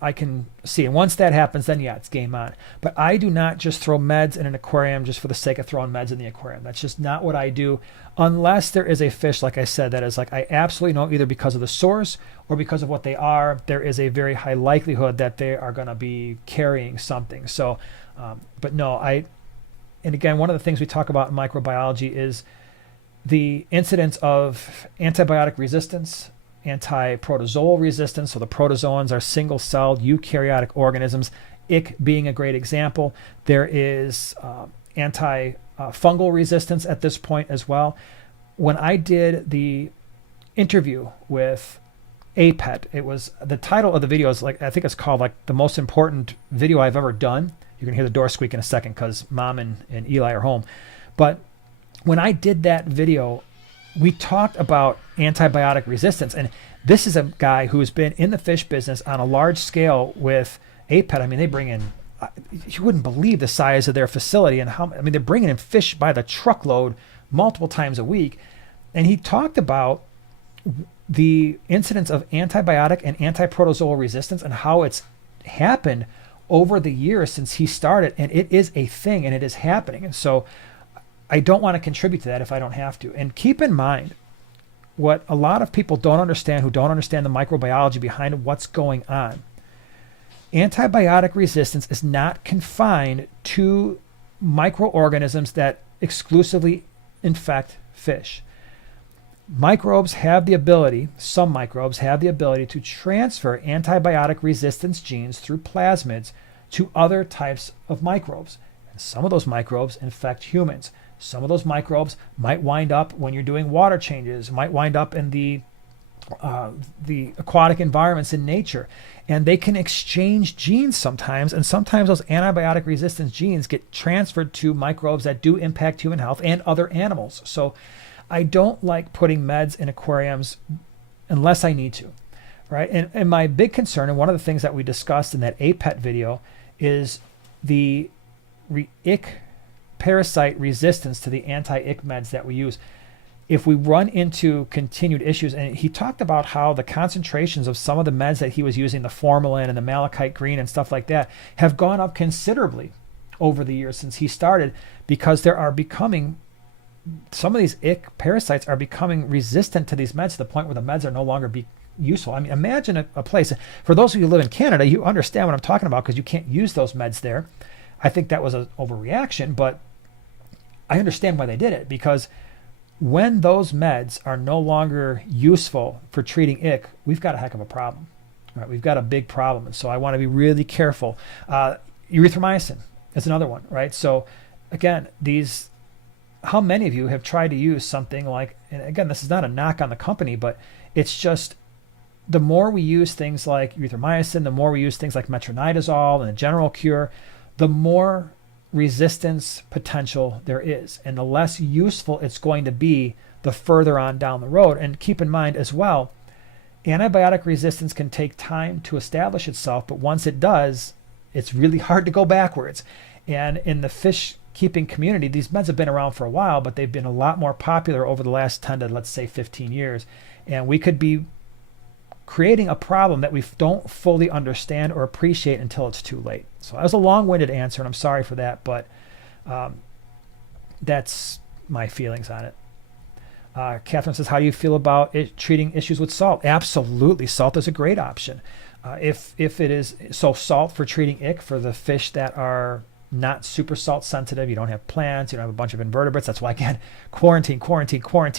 I can see, and once that happens, then yeah, it's game on. But I do not just throw meds in an aquarium just for the sake of throwing meds in the aquarium. That's just not what I do, unless there is a fish, like I said, that is like I absolutely know, either because of the source or because of what they are, there is a very high likelihood that they are going to be carrying something. So, but no, and again, one of the things we talk about in microbiology is the incidence of antibiotic resistance, anti-protozoal resistance. So the protozoans are single-celled eukaryotic organisms, ick being a great example. There is anti-fungal resistance at this point as well. When I did the interview with APET, it was, the title of the video is I think it's called the most important video I've ever done. You're going to hear the door squeak in a second because Mom and Eli are home. But when I did that video, we talked about antibiotic resistance. And this is a guy who has been in the fish business on a large scale with APET. I mean, they bring in, you wouldn't believe the size of their facility and they're bringing in fish by the truckload multiple times a week. And he talked about the incidence of antibiotic and antiprotozoal resistance and how it's happened over the years since he started, and it is a thing and it is happening. And so I don't want to contribute to that if I don't have to. And keep in mind what a lot of people don't understand, who don't understand the microbiology behind what's going on. Antibiotic resistance is not confined to microorganisms that exclusively infect fish. Microbes have the ability, some microbes have the ability to transfer antibiotic resistance genes through plasmids to other types of microbes. And some of those microbes infect humans. Some of those microbes might wind up when you're doing water changes, might wind up in the aquatic environments in nature. And they can exchange genes sometimes, and sometimes those antibiotic resistance genes get transferred to microbes that do impact human health and other animals. So I don't like putting meds in aquariums unless I need to. right? And my big concern, and one of the things that we discussed in that APET video, is the ick parasite resistance to the anti-ick meds that we use. If we run into continued issues, and he talked about how the concentrations of some of the meds that he was using, the formalin and the malachite green and stuff like that, have gone up considerably over the years since he started, because some of these ick parasites are becoming resistant to these meds to the point where the meds are no longer useful. I mean, imagine a place, for those of you who live in Canada, you understand what I'm talking about because you can't use those meds there. I think that was an overreaction, but I understand why they did it, because when those meds are no longer useful for treating ick, we've got a heck of a problem. Right? We've got a big problem. And so I want to be really careful. Erythromycin is another one, right? So again, how many of you have tried to use something like, and again, this is not a knock on the company, but it's just the more we use things like erythromycin, the more we use things like metronidazole and a general cure, the more resistance potential there is, and the less useful it's going to be the further on down the road. And keep in mind as well, antibiotic resistance can take time to establish itself, but once it does, it's really hard to go backwards. And in the fish keeping community, these meds have been around for a while, but they've been a lot more popular over the last 10 to, let's say, 15 years. And we could be creating a problem that we don't fully understand or appreciate until it's too late. So that was a long-winded answer, and I'm sorry for that, but that's my feelings on it. Catherine says, how do you feel about treating issues with salt? Absolutely. Salt is a great option. If it is, so salt for treating ick for the fish that are not super salt sensitive, you don't have plants, you don't have a bunch of invertebrates. That's why, again, quarantine,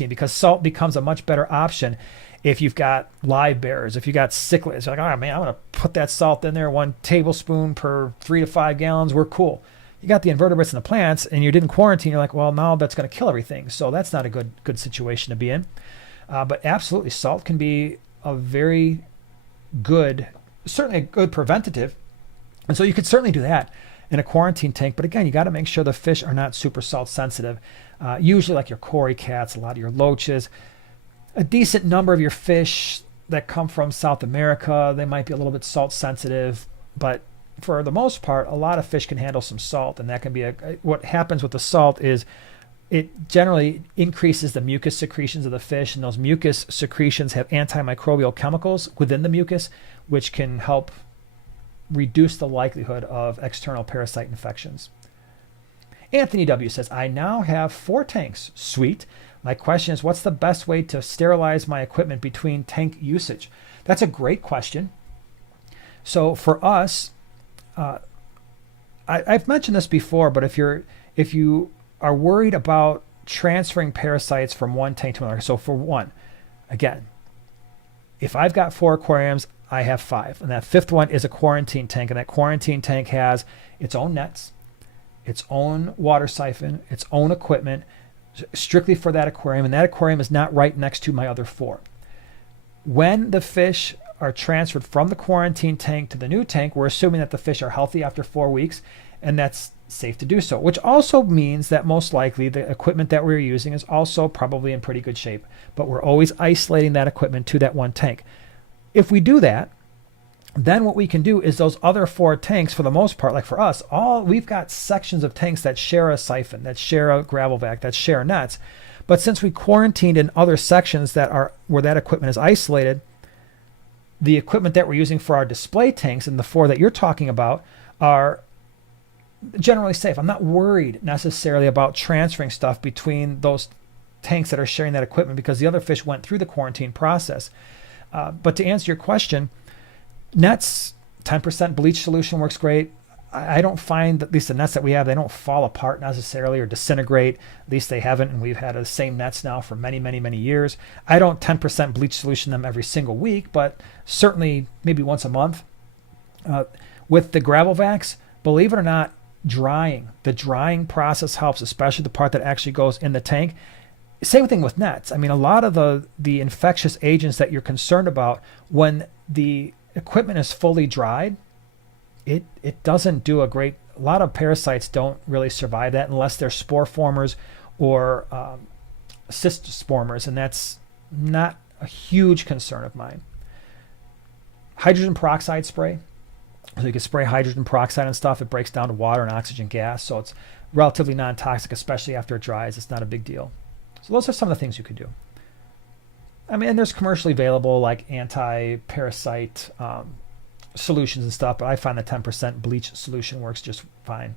because salt becomes a much better option if you've got live bearers, if you got cichlids. You're like, oh man, I'm going to put that salt in there, 1 tablespoon per 3 to 5 gallons. We're cool. You got the invertebrates and the plants, and you didn't quarantine. You're like, well, now that's going to kill everything. So that's not a good situation to be in. But absolutely, salt can be a very good, certainly a good preventative. And so you could certainly do that in a quarantine tank. But again, you got to make sure the fish are not super salt sensitive. Usually like your cory cats, a lot of your loaches, a decent number of your fish that come from South America, they might be a little bit salt sensitive, but for the most part, a lot of fish can handle some salt. And that can be what happens with the salt is it generally increases the mucus secretions of the fish, and those mucus secretions have antimicrobial chemicals within the mucus, which can help reduce the likelihood of external parasite infections. Anthony W. says, I now have 4 tanks. Sweet. My question is, what's the best way to sterilize my equipment between tank usage? That's a great question. So for us, I've mentioned this before, but if you are worried about transferring parasites from one tank to another, so for one, again, if I've got 4 aquariums, I have 5, and that 5th one is a quarantine tank, and that quarantine tank has its own nets, its own water siphon, its own equipment, strictly for that aquarium, and that aquarium is not right next to my other 4. When the fish are transferred from the quarantine tank to the new tank, we're assuming that the fish are healthy after 4 weeks, and that's safe to do so, which also means that most likely the equipment that we're using is also probably in pretty good shape, but we're always isolating that equipment to that one tank. If we do that, then what we can do is those other 4 tanks, for the most part, like for us, we've got sections of tanks that share a siphon, that share a gravel vac, that share nets. But since we quarantined in other sections that are where that equipment is isolated, the equipment that we're using for our display tanks and the 4 that you're talking about are generally safe. I'm not worried necessarily about transferring stuff between those tanks that are sharing that equipment because the other fish went through the quarantine process. But to answer your question, nets, 10% bleach solution works great. I don't find that, at least the nets that we have, they don't fall apart necessarily or disintegrate. At least they haven't, and we've had the same nets now for many, many, many years. I don't 10% bleach solution them every single week, but certainly maybe once a month. With the gravel vacs, believe it or not, the drying process helps, especially the part that actually goes in the tank. Same thing with nets. I mean, a lot of the infectious agents that you're concerned about, when the equipment is fully dried, it doesn't do a lot of parasites don't really survive that unless they're spore formers or cyst formers, and that's not a huge concern of mine. Hydrogen peroxide spray. So you can spray hydrogen peroxide and stuff. It breaks down to water and oxygen gas. So it's relatively non-toxic, especially after it dries. It's not a big deal. So those are some of the things you could do. I mean, and there's commercially available like anti-parasite solutions and stuff, but I find the 10% bleach solution works just fine.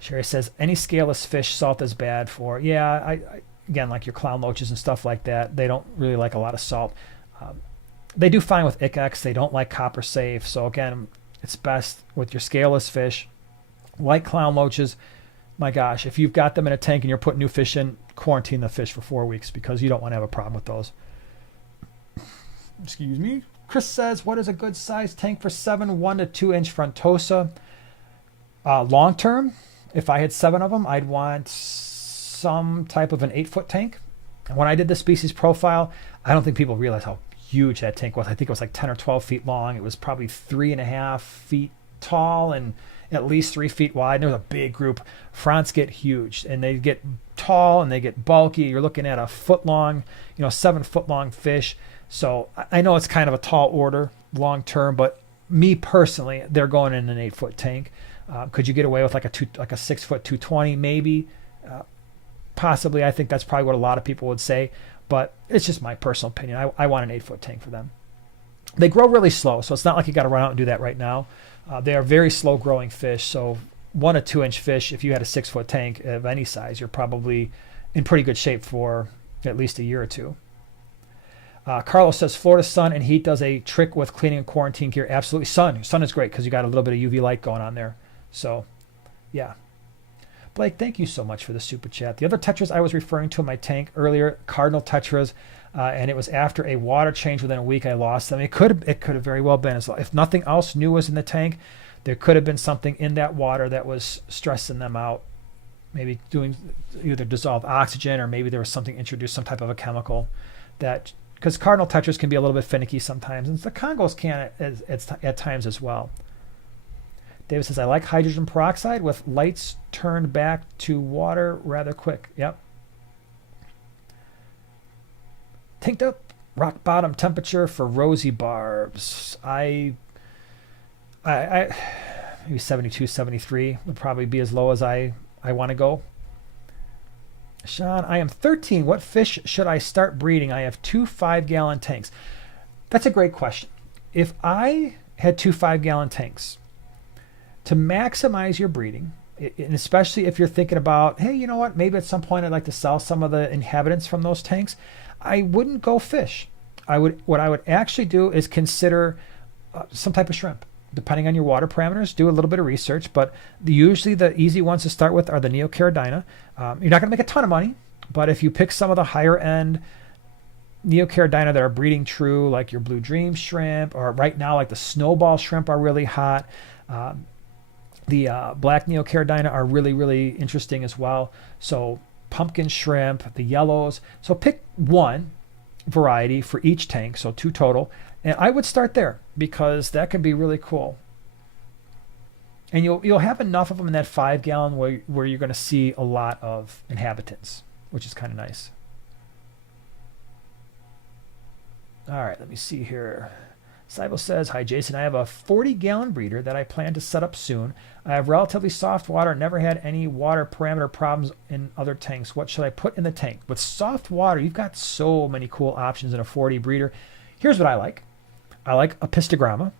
Sherry says, any scaleless fish salt is bad for. Yeah, I again, like your clown loaches and stuff like that, they don't really like a lot of salt. They do fine with Icex. They don't like copper safe. So again, it's best with your scaleless fish. Like clown loaches, my gosh, if you've got them in a tank and you're putting new fish in, quarantine the fish for 4 weeks because you don't want to have a problem with those. Excuse me. Chris says, what is a good size tank for 7 1 to 2 inch Frontosa? Long term, if I had 7 of them, I'd want some type of an 8-foot tank. And when I did the species profile, I don't think people realize how huge that tank was. I think it was like 10 or 12 feet long. It was probably 3.5 feet tall and at least 3 feet wide. And there was a big group. Fronts get huge and they get tall and they get bulky. You're looking at a 7 foot long fish. So I know it's kind of a tall order long term, but me personally, they're going in an 8-foot tank. Could you get away with like a 6 foot 220? Maybe, possibly. I think that's probably what a lot of people would say, but it's just my personal opinion. I want an 8-foot tank for them. They grow really slow, so it's not like you got to run out and do that right now. They are very slow growing fish. So 1 to 2 inch fish, if you had a 6-foot tank of any size, you're probably in pretty good shape for at least a year or two. Carlos says Florida sun and heat does a trick with cleaning and quarantine gear. Absolutely. Sun is great because you got a little bit of UV light going on there. So, yeah. Blake, thank you so much for the super chat. The other Tetras I was referring to in my tank earlier, Cardinal Tetras, and it was after a water change within a week I lost them. It could have very well been. If nothing else new was in the tank, there could have been something in that water that was stressing them out. Maybe doing either dissolved oxygen or maybe there was something introduced, some type of a chemical that, because Cardinal Tetras can be a little bit finicky sometimes, and the Congos can at times as well. David says, I like hydrogen peroxide with lights turned back to water rather quick. Yep. Tanked up rock bottom temperature for rosy barbs. I maybe 72, 73 would probably be as low as I want to go. Sean, I am 13. What fish should I start breeding? I have 2 5-gallon tanks. That's a great question. If I had 2 5-gallon tanks, to maximize your breeding, and especially if you're thinking about, hey, you know what, maybe at some point I'd like to sell some of the inhabitants from those tanks, I wouldn't go fish. What I would actually do is consider some type of shrimp. Depending on your water parameters, do a little bit of research, but usually the easy ones to start with are the Neocaridina. You're not going to make a ton of money, but if you pick some of the higher end Neocaridina that are breeding true, like your Blue Dream shrimp, or right now like the Snowball shrimp are really hot. The black Neocaridina are really, really interesting as well. So pumpkin shrimp, the yellows. So pick one variety for each tank, so 2 total. And I would start there because that can be really cool. And you'll have enough of them in that 5-gallon where you're going to see a lot of inhabitants, which is kind of nice. All right, let me see here. Sybil says, hi, Jason. I have a 40-gallon breeder that I plan to set up soon. I have relatively soft water, never had any water parameter problems in other tanks. What should I put in the tank? With soft water, you've got so many cool options in a 40 breeder. Here's what I like. I like a pistogramma.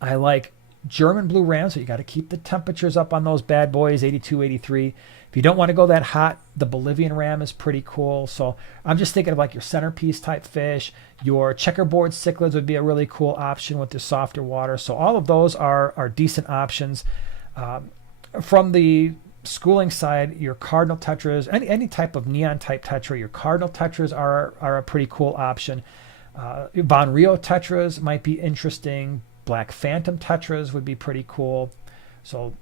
I like German blue ram, so you got to keep the temperatures up on those bad boys, 82, 83. If you don't want to go that hot, the Bolivian ram is pretty cool. So I'm just thinking of like your centerpiece type fish. Your checkerboard cichlids would be a really cool option with the softer water. So all of those are decent options. From the schooling side, your Cardinal Tetras, any type of neon type Tetra, your Cardinal Tetras are a pretty cool option. Von Rio Tetras might be interesting. Black Phantom Tetras would be pretty cool. So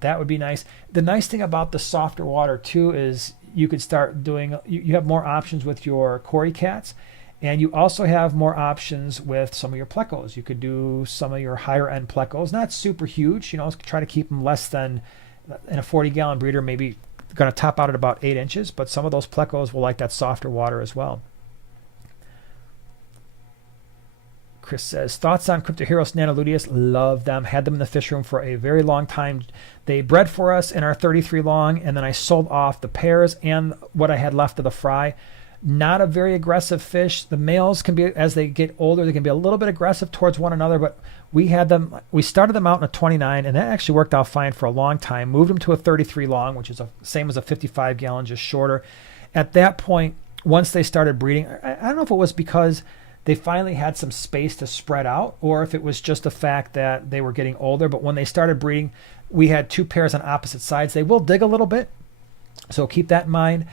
that would be nice. The nice thing about the softer water too is you could start doing, you have more options with your Cory cats, and you also have more options with some of your plecos. You could do some of your higher end plecos, not super huge, try to keep them less than, in a 40-gallon breeder, maybe going to top out at about 8 inches, but some of those plecos will like that softer water as well. Chris says, thoughts on Cryptoheros nanoluteus? Love them. Had them in the fish room for a very long time. They bred for us in our 33 long, and then I sold off the pairs and what I had left of the fry. Not a very aggressive fish. The males can be, as they get older, they can be a little bit aggressive towards one another, but we started them out in a 29, and that actually worked out fine for a long time. Moved them to a 33 long, which is the same as a 55 gallon, just shorter. At that point, once they started breeding, I don't know if it was because they finally had some space to spread out, or if it was just the fact that they were getting older. But when they started breeding, we had 2 pairs on opposite sides. They will dig a little bit, so keep that in mind.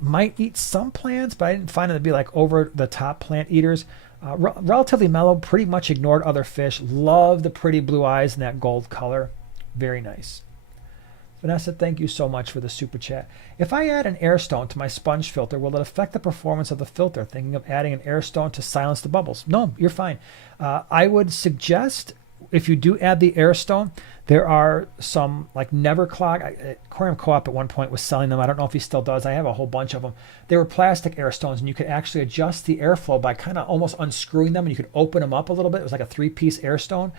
Might eat some plants, but I didn't find them to be like over the top plant eaters. Relatively mellow, pretty much ignored other fish. Love the pretty blue eyes and that gold color. Very nice. Vanessa, thank you so much for the super chat. If I add an air stone to my sponge filter, will it affect the performance of the filter? Thinking of adding an air stone to silence the bubbles. No, you're fine. I would suggest if you do add the air stone, there are some like Never Clog. Aquarium Co-op at one point was selling them. I don't know if he still does. I have a whole bunch of them. They were plastic air stones, and you could actually adjust the airflow by kind of almost unscrewing them, and you could open them up a little bit. It was like a 3-piece air stone,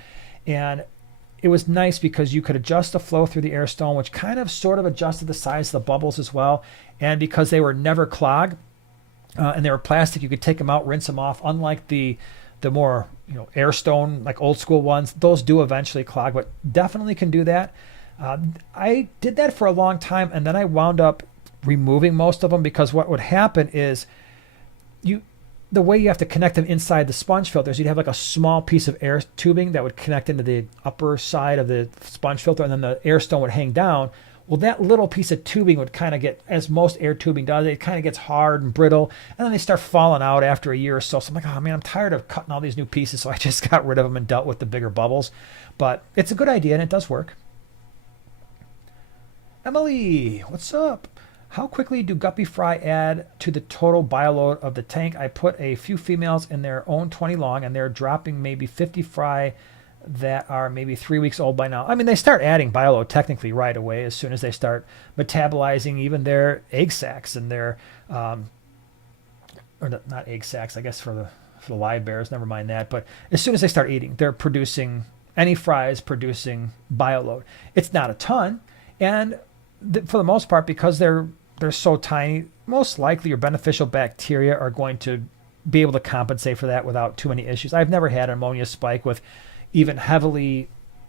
and it was nice because you could adjust the flow through the air stone, which kind of sort of adjusted the size of the bubbles as well. And because they were Never Clog and they were plastic, you could take them out, rinse them off. Unlike the more air stone, like old school ones, those do eventually clog, but definitely can do that. I did that for a long time, and then I wound up removing most of them because what would happen is the way you have to connect them inside the sponge filters, you'd have like a small piece of air tubing that would connect into the upper side of the sponge filter, and then the air stone would hang down. Well, that little piece of tubing would kind of get, as most air tubing does, it kind of gets hard and brittle, and then they start falling out after a year or so. So I'm like, oh man, I'm tired of cutting all these new pieces, so I just got rid of them and dealt with the bigger bubbles. But it's a good idea, and it does work. Emily, what's up? How quickly do guppy fry add to the total bioload of the tank? I put a few females in their own 20 long, and they're dropping maybe 50 fry that are maybe 3 weeks old by now. I mean, they start adding bioload technically right away as soon as they start metabolizing even their egg sacs and their, or not egg sacs, I guess for the live bears, never mind that. But as soon as they start eating, they're producing, any fry is producing bioload. It's not a ton, and for the most part, because they're so tiny, most likely your beneficial bacteria are going to be able to compensate for that without too many issues. I've never had an ammonia spike with even heavily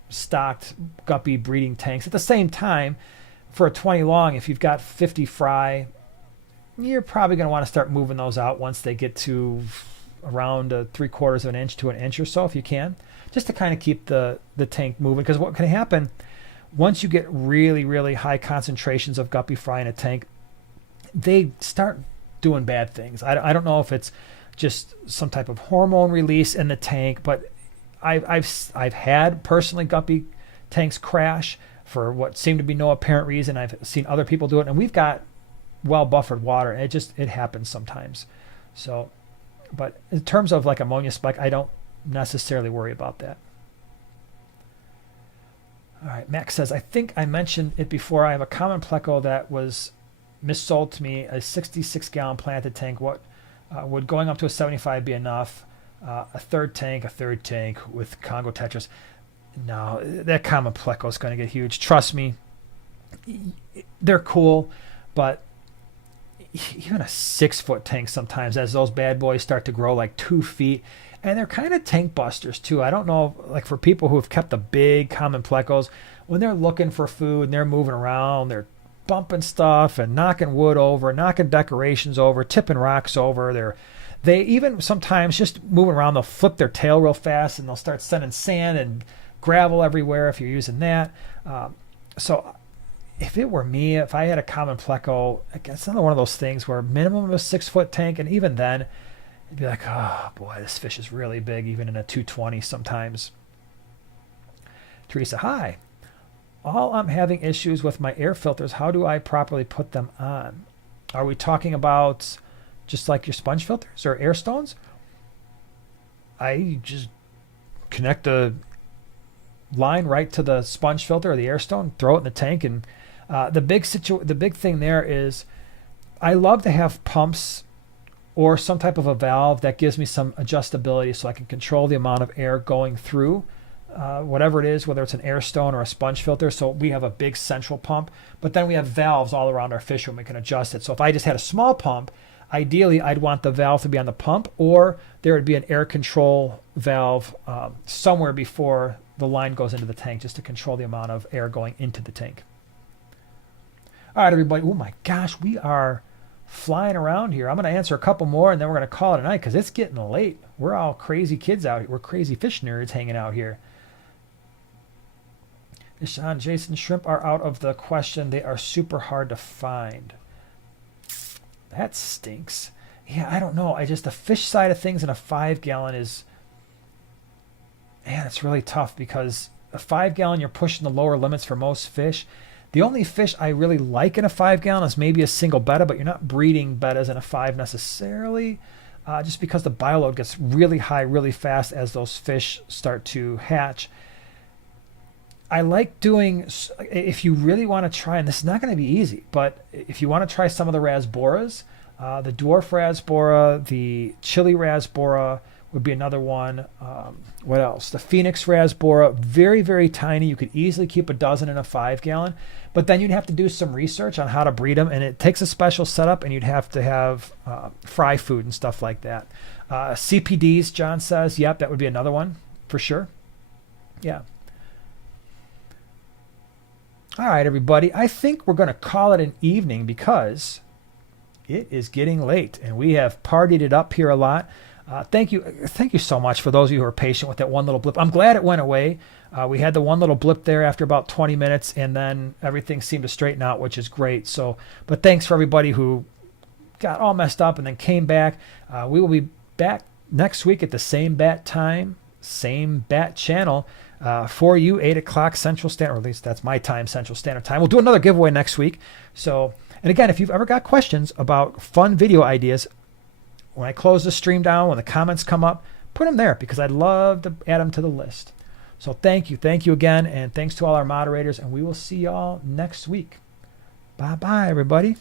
stocked guppy breeding tanks. At the same time, for a 20 long, if you've got 50 fry, you're probably going to want to start moving those out once they get to around 3/4 of an inch to an inch or so, if you can, just to kind of keep the tank moving. Because what can happen once you get really, really high concentrations of guppy fry in a tank, they start doing bad things. I don't know if it's just some type of hormone release in the tank, but I've had personally guppy tanks crash for what seemed to be no apparent reason. I've seen other people do it, and we've got well buffered water, and it happens sometimes. So, but in terms of like ammonia spike, I don't necessarily worry about that. All right, Max says, I think I mentioned it before. I have a common pleco that was missold to me, a 66-gallon planted tank. What would going up to a 75 be enough? A third tank with Congo Tetras. No, that common pleco is going to get huge. Trust me, they're cool, but even a 6-foot tank sometimes, as those bad boys start to grow like 2 feet, and they're kind of tank busters too. I don't know, like for people who have kept the big common plecos, when they're looking for food and they're moving around, they're bumping stuff and knocking wood over, knocking decorations over, tipping rocks over. They even sometimes just moving around, they'll flip their tail real fast and they'll start sending sand and gravel everywhere if you're using that. So if it were me, if I had a common pleco, it's another one of those things where minimum of a 6-foot tank, and even then, you'd be like, oh boy, this fish is really big, even in a 220 sometimes. Teresa, hi. All I'm having issues with my air filters. How do I properly put them on? Are we talking about just like your sponge filters or air stones? I just connect the line right to the sponge filter or the air stone, throw it in the tank, and the big thing there is I love to have pumps or some type of a valve that gives me some adjustability so I can control the amount of air going through whatever it is, whether it's an air stone or a sponge filter. So we have a big central pump, but then we have valves all around our fish room. We can adjust it. So if I just had a small pump, ideally I'd want the valve to be on the pump, or there would be an air control valve somewhere before the line goes into the tank, just to control the amount of air going into the tank. All right, everybody. Oh my gosh, we are flying around here. I'm going to answer a couple more and then we're going to call it a night because it's getting late. We're all crazy kids out here. We're crazy fish nerds hanging out here. Deshaun, Jason, shrimp are out of the question. They are super hard to find. That stinks. Yeah, I don't know. The fish side of things in a 5-gallon is, man, it's really tough because a 5-gallon, you're pushing the lower limits for most fish. The only fish I really like in a 5-gallon is maybe a single betta, but you're not breeding bettas in a 5 necessarily, just because the bioload gets really high really fast as those fish start to hatch. I like doing, if you really want to try, and this is not going to be easy, but if you want to try some of the rasboras, the dwarf rasbora, the chili rasbora would be another one. What else? The Phoenix rasbora, very, very tiny. You could easily keep a dozen in a 5-gallon, but then you'd have to do some research on how to breed them, and it takes a special setup, and you'd have to have fry food and stuff like that. CPDs, John says, yep, that would be another one for sure. Yeah. All right, everybody. I think we're going to call it an evening because it is getting late, and we have partied it up here a lot. Thank you so much for those of you who are patient with that one little blip. I'm glad it went away. We had the one little blip there after about 20 minutes, and then everything seemed to straighten out, which is great. So, but thanks for everybody who got all messed up and then came back. We will be back next week at the same bat time, same bat channel for you, 8 o'clock Central Standard, or at least that's my time, Central Standard Time. We'll do another giveaway next week. So, and again, if you've ever got questions about fun video ideas, when I close the stream down, when the comments come up, put them there because I'd love to add them to the list. So thank you again, and thanks to all our moderators, and we will see y'all next week. Bye-bye, everybody.